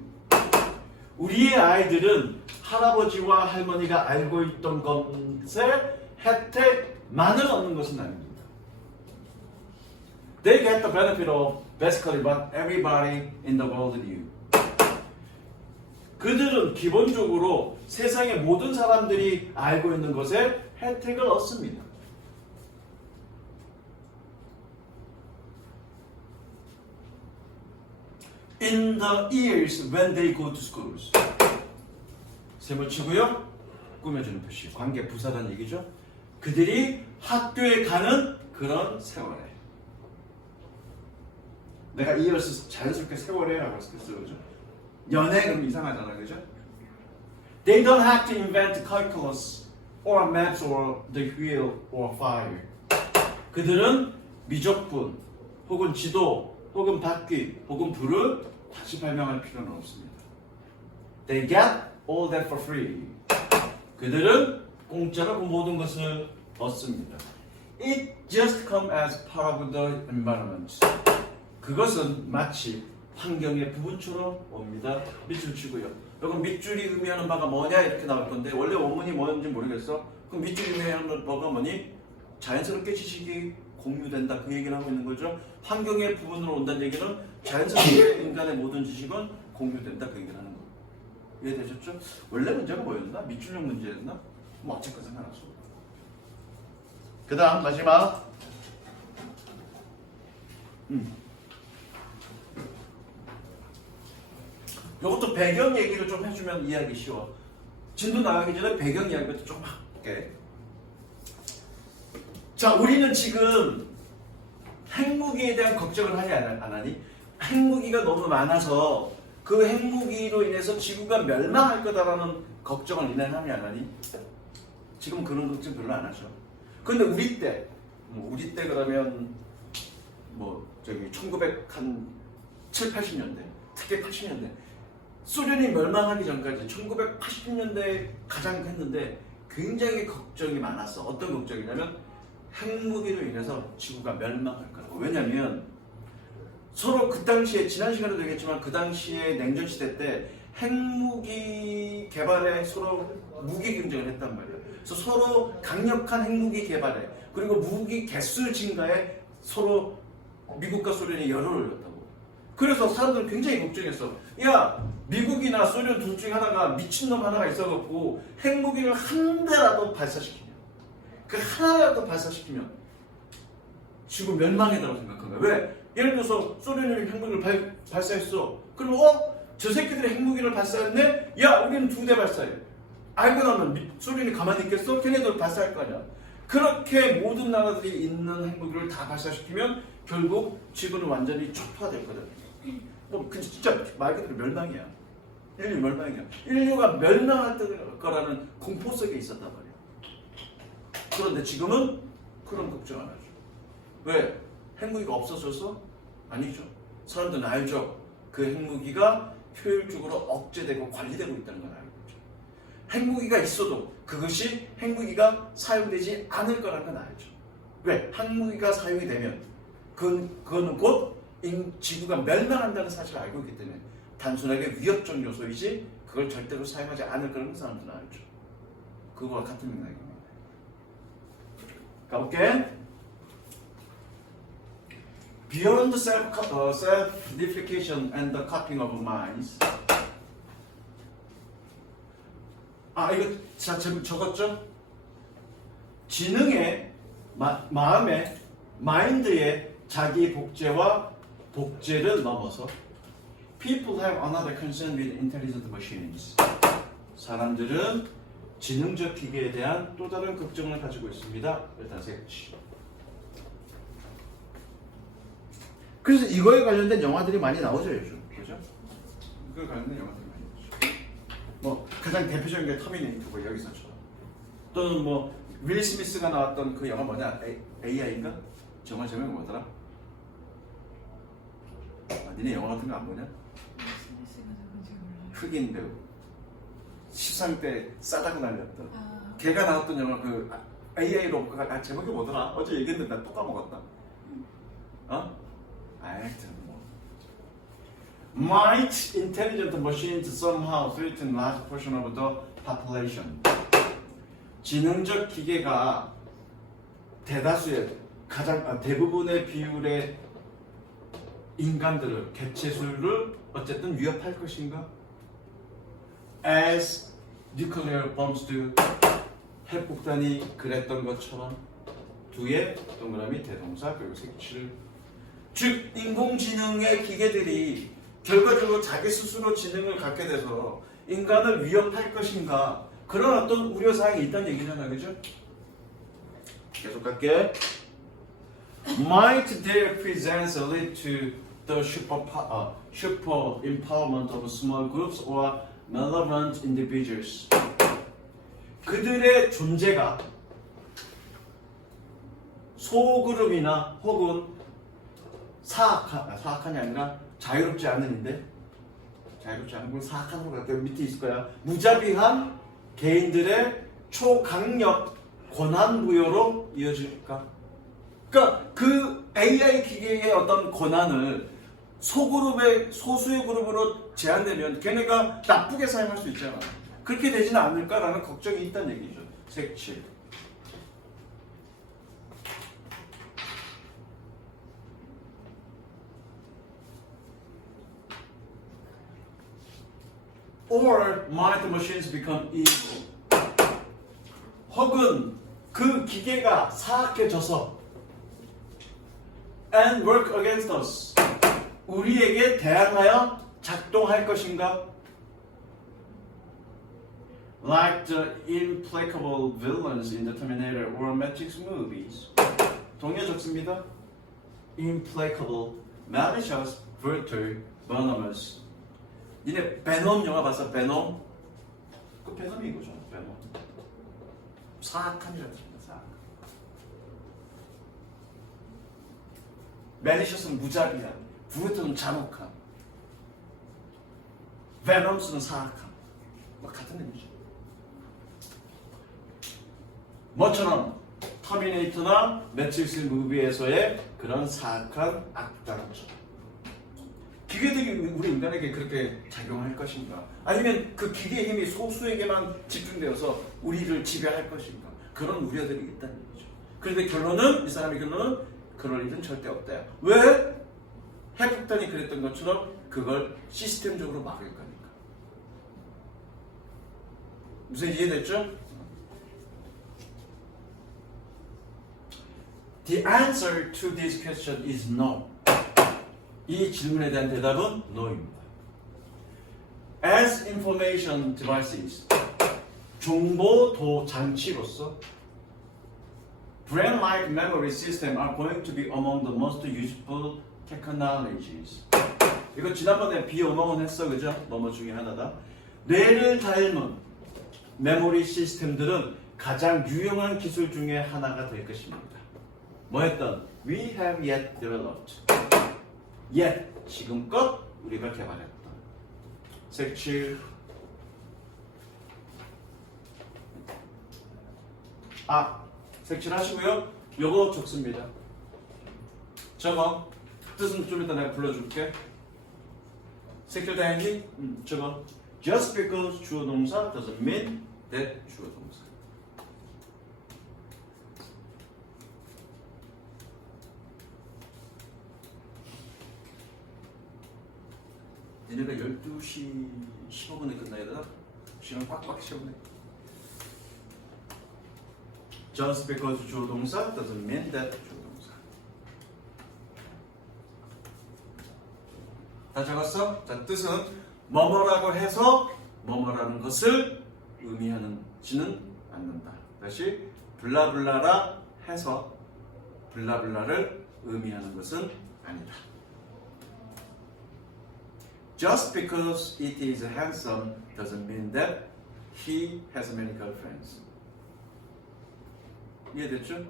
우리의 아이들은 할아버지와 할머니가 알고 있던 것의 혜택만을 얻는 것은 아닙니다. They get the benefit of basically what everybody in the world knew. 그들은 기본적으로 세상의 모든 사람들이 알고 있는 것에 혜택을 얻습니다. In the years when they go to schools. 세모치고요. 꾸며주는 표시. 관계 부사란 얘기죠. 그들이 학교에 가는 그런 세월에. 내가 years 자연스럽게 세월에라고 했었어, 그죠? 연애 그럼 이상하잖아, 그죠? They don't have to invent calculus or maths or the wheel or fire. 그들은 미적분 혹은 지도 혹은 바퀴 혹은 불을 다시 발명할 필요는 없습니다. They get all that for free. 그들은 공짜로 그 모든 것을 얻습니다. It just comes as part of the environment. 그것은 마치 환경의 부분처럼 옵니다. 밑줄 치고요. 여러분 밑줄이 의미하는 바가 뭐냐 이렇게 나올 건데 원래 원문이 뭐였는지 모르겠어. 그럼 밑줄이 의미하는 바가 뭐니? 자연스럽게 지식이 공유된다 그 얘기를 하고 있는 거죠. 환경의 부분으로 온다는 얘기는 자연스럽게 인간의 모든 지식은 공유된다 그 얘기를 하는 거예요. 이해되셨죠? 원래 문제가 뭐였나? 밑줄형 문제였나? 뭐 어쨌건 상관없어. 그 다음 마지막 이것도 배경 얘기를 좀 해주면 이해하기 쉬워. 진도 나가기 전에 배경 이야기부터 좀 할게. 자, 우리는 지금 핵무기에 대한 걱정을 하니 안 하니? 핵무기가 너무 많아서 그 핵무기로 인해서 지구가 멸망할 거다라는 걱정을 니네는 하니 안 하니? 지금 그런 걱정 별로 안 하죠. 근데 우리 때 그러면 저기 1970, 80년대, 특히 80년대 소련이 멸망하기 전까지 1980년대에 가장 했는데 굉장히 걱정이 많았어. 어떤 걱정이냐면 핵무기로 인해서 지구가 멸망할 거라고. 왜냐면 서로 그 당시에 지난 시간에도 얘기했지만 그 당시에 냉전 시대 때 핵무기 개발에 서로 무기 경쟁을 했단 말이에요. 그래서 서로 강력한 핵무기 개발에 그리고 무기 개수 증가에 서로 미국과 소련이 열을 올렸다고. 그래서 사람들은 굉장히 걱정했어. 야, 미국이나 소련 둘 중에 하나가 미친놈 하나가 있어갖고 핵무기를 한 대라도 발사시키면 그 하나라도 발사시키면 지구 멸망이라고 생각한 거야. 왜? 예를 들어서 소련이 핵무기를 발사했어. 그러면 저 새끼들이 핵무기를 발사했네? 야, 우리는 2대 발사해. 알고 나면 소련이 가만히 있겠어? 걔네들 발사할 거 아니야. 그렇게 모든 나라들이 있는 핵무기를 다 발사시키면 결국 지구는 완전히 초토화될 거다. 진짜 말 그대로 멸망이야. 인류 멸망이야. 인류가 멸망할 거라는 공포 속에 있었단 말이야. 그런데 지금은 그런 걱정 안 하죠. 왜? 핵무기가 없어져서? 아니죠. 사람들은 알죠. 그 핵무기가 효율적으로 억제되고 관리되고 있다는 걸 알고 있죠. 핵무기가 있어도 그것이 핵무기가 사용되지 않을 거라는 건 알죠. 왜? 핵무기가 사용이 되면 그거는 곧 지구가 멸망한다는 사실을 알고 있기 때문에 단순하게 위협적 요소이지 그걸 절대로 사용하지 않을 거라는 사람들은 알죠. 그거와 같은 맥락입니다. 가볼게. Beyond self-deification and the copying of minds. 이거 적었죠? 지능의, 마음의, 마인드의 자기 복제와 복제를 넘어서 People have another concern with intelligent machines. 사람들은 지능적 기계에 대한 또 다른 걱정을 가지고 있습니다. 일단 색치. 그래서 이거에 관련된 영화들이 많이 나오죠, 요즘. 그죠? 이거에 관련된 영화들이 많이 나오죠. 가장 대표적인 게 터미네이터고 여기서처럼. 또는 뭐 윌 스미스가 나왔던 그 영화 뭐냐? AI인가? 영화 제목이 뭐더라? 니네 영화 같은 거 안 보냐? 스미스가 누군지 몰라요. 흑인 배우 시상 때 싸다고 날렸던 아, 걔가 나왔던 영화 그 AI로 제목이 뭐더라? 어제 얘기했는데 나 또 까먹었다. 어? 하여튼 뭐 Might intelligent machines somehow threaten large portion of the population. 지능적 기계가 대다수의 대부분의 비율의 인간들을 개체수를 어쨌든 위협할 것인가? As nuclear bombs do. 핵폭탄이 그랬던 것처럼 두의 동그라미 대동사 그리고 색칠. 즉 인공지능의 기계들이 결과적으로 자기 스스로 지능을 갖게 돼서 인간을 위협할 것인가? 그런 어떤 우려사항이 있다는 얘기잖아, 그죠? 계속 갈게. Might their presence lead to the super empowerment of small groups or malevolent individuals? 그들의 존재가 소그룹이나 혹은 사악한이 아니라 자유롭지 않은인데 자유롭지 않은 건 사악한 것 같아요. 밑에 있을 거야. 무자비한 개인들의 초강력 권한 부여로 이어질까? 그러니까 그 AI 기계의 어떤 권한을 소그룹의 소수의 그룹으로 제한되면 걔네가 나쁘게 사용할 수 있잖아. 그렇게 되지는 않을까라는 걱정이 있다는 얘기죠. 색칠. Or might the machines become evil? 혹은 그 기계가 사악해져서 and work against us. 우리에게 대항하여 작동할 것인가? Like the implacable villains in the Terminator or Matrix movies. 동의어 적습니다. Implacable, malicious, brutal, venomous. 니네 베놈 영화 봤어? 베놈? 그 베놈이 이거죠. 베놈. 사악한 이라는 뜻입니다. 사악. 매니셔스는 무자비한, 브루트는 잔혹한, 베놈스는 사악한. 뭐 같은 의미죠. 뭐처럼 터미네이터나 매트릭스 무비에서의 그런 사악한 악당처럼. 기계들이 우리 인간에게 그렇게 작용할 것인가? 아니면 그 기계의 힘이 소수에게만 집중되어서 우리를 지배할 것인가? 그런 우려들이 있다는 얘기죠. 그런데 결론은, 이 사람의 결론은 그럴 일은 절대 없다. 왜? 핵폭탄이 그랬던 것처럼 그걸 시스템적으로 막을 거니까. 무슨 이해됐죠? The answer to this question is no. 이 질문에 대한 대답은 no입니다. As information devices, 정보도 장치로서 brain-like memory system are going to be among the most useful technologies. 이거 지난번에 비어먹은 했어, 그죠? 뭐뭐 중에 하나다. 뇌를 닮은 메모리 시스템들은 가장 유용한 기술 중에 하나가 될 것입니다. 뭐였던? We have yet developed. yet, 지금껏 우리가 개발했던. 색칠. 색칠하시고요. 요거 적습니다. 저거 뜻은 좀 이따 내가 불러줄게. 색칠 다 했니? 저거 just because 주어 동사 doesn't mean that 주어 동사. 니네가 12시 15분에 끝나야 되나? 시간 꽉꽉 채우네. Just because 주어 동사 doesn't mean that 주어 동사. 다 적었어? 자, 뜻은 뭐뭐라고 해서 뭐뭐라는 것을 의미하는지는 않는다. 다시 블라블라라 해서 블라블라를 의미하는 것은 아니다. Just because it is handsome doesn't mean that he has many girlfriends. 이해됐죠?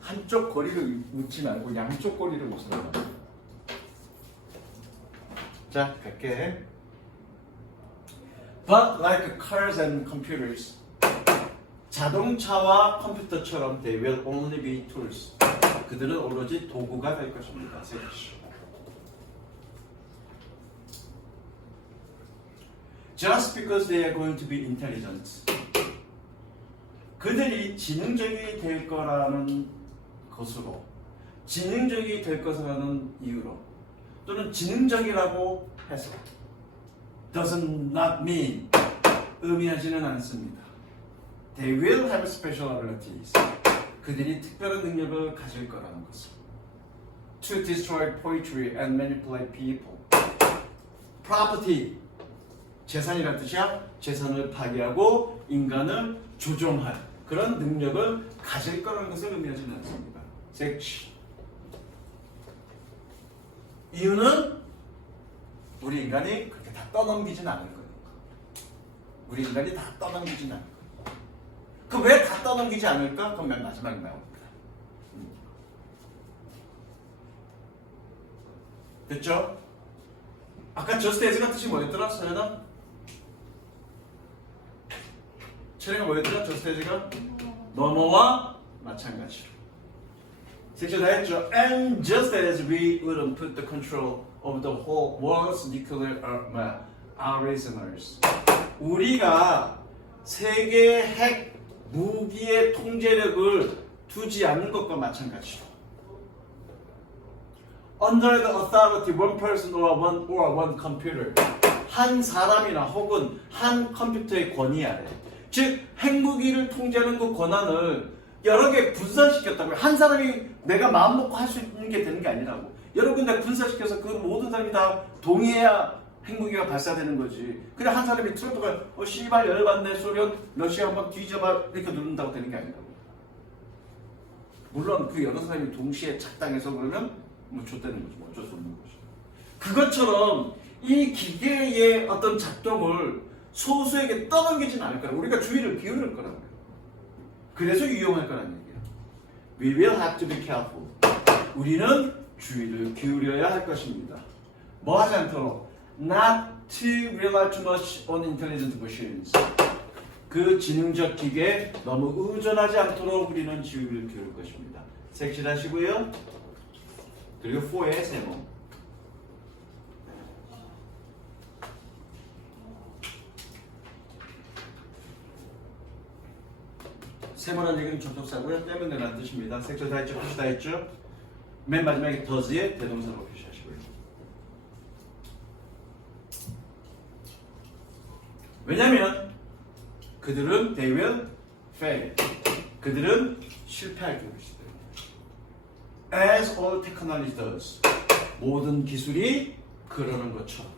한쪽 고리를 웃지 말고 양쪽 고리를 웃으라고. 자, 갈게. But like cars and computers, 자동차와 컴퓨터처럼 they will only be tools. 그들은 오로지 도구가 될 것입니다. Just because they are going to be intelligent. 그들이 지능적이 될 거라는 것으로, 지능적이 될 것이라는 이유로, 또는 지능적이라고 해서 does not mean 의미하지는 않습니다. They will have special abilities. 그들이 특별한 능력을 가질 거라는 것을. To destroy poetry and manipulate people. Property, 재산이란 뜻이야. 재산을 파괴하고 인간을 조종할 그런 능력을 가질 거라는 것을 의미하지는 않습니다. 섹시. 이유는 우리 인간이 그렇게 다 떠넘기진 않을 거니까. 우리 인간이 다 떠넘기진 않을 거니까. 그 왜 다 떠넘기지 않을까? 그건 맨 마지막에 나옵니다. 됐죠? 아까 just as가 뜻이 뭐였더라? 서연아? 체리가 뭐였더라? just as가? 너머와 마찬가지로. 섹션 다 했죠? And just as we wouldn't put the control of the whole world's nuclear arsenals. 우리가 세계의 핵 무기의 통제력을 두지 않는 것과 마찬가지로. Under the authority of one person or one computer. 한 사람이나 혹은 한 컴퓨터의 권위 아래. 즉 핵무기를 통제하는 그 권한을 여러 개 분산시켰다고요. 한 사람이 내가 마음 먹고 할 수 있는 게 되는 게 아니라고. 여러 군데 분산시켜서 그 모든 사람이 다 동의해야 핵무기가 발사되는 거지. 그냥 한 사람이 트럼프가 씨발 열받네 소련 러시아 한번 뒤져봐 이렇게 누른다고 되는 게 아니라고. 물론 그 여러 사람이 동시에 작당해서 그러면 뭐 좆되는 거지. 뭐 어쩔 수 없는 거지. 그것처럼 이 기계의 어떤 작동을 소수에게 떠넘기진 않을 거라. 우리가 주의를 기울일 거라고요. 그래서 유용할 거라는 얘기예요. We will have to be careful. 우리는 주의를 기울여야 할 것입니다. 뭐 하지 않도록? Not to rely too much on intelligent machines. 그 지능적 기계에 너무 의존하지 않도록 우리는 주의를 기울일 것입니다. 색칠하시고요. 그리고 4의 세모. 세모란 얘기는 접속사고요. 때문에 라는 뜻입니다. 색칠 다 했죠? 표시 다 했죠? 맨 마지막에 does의 대동사로 표시하시고요. 왜냐면 그들은 they will fail. 그들은 실패할 것이기 때문에. As all technology does. 모든 기술이 그러는 것처럼.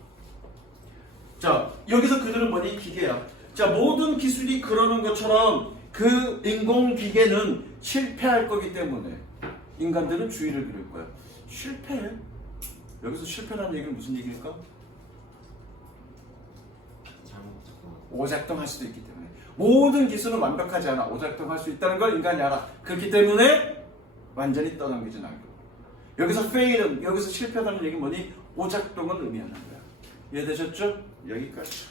자, 여기서 그들은 뭐니? 기계야. 자, 모든 기술이 그러는 것처럼 그 인공기계는 실패할 거기 때문에 인간들은 주의를 기울일 거야. 실패? 여기서 실패라는 얘기는 무슨 얘기일까? 오작동할 수도 있기 때문에. 모든 기술은 완벽하지 않아. 오작동할 수 있다는 걸 인간이 알아. 그렇기 때문에 완전히 떠넘기진 않고. 여기서 fail은, 여기서 실패라는 얘기는 뭐니? 오작동을 의미하는 거야. 이해되셨죠? 여기까지.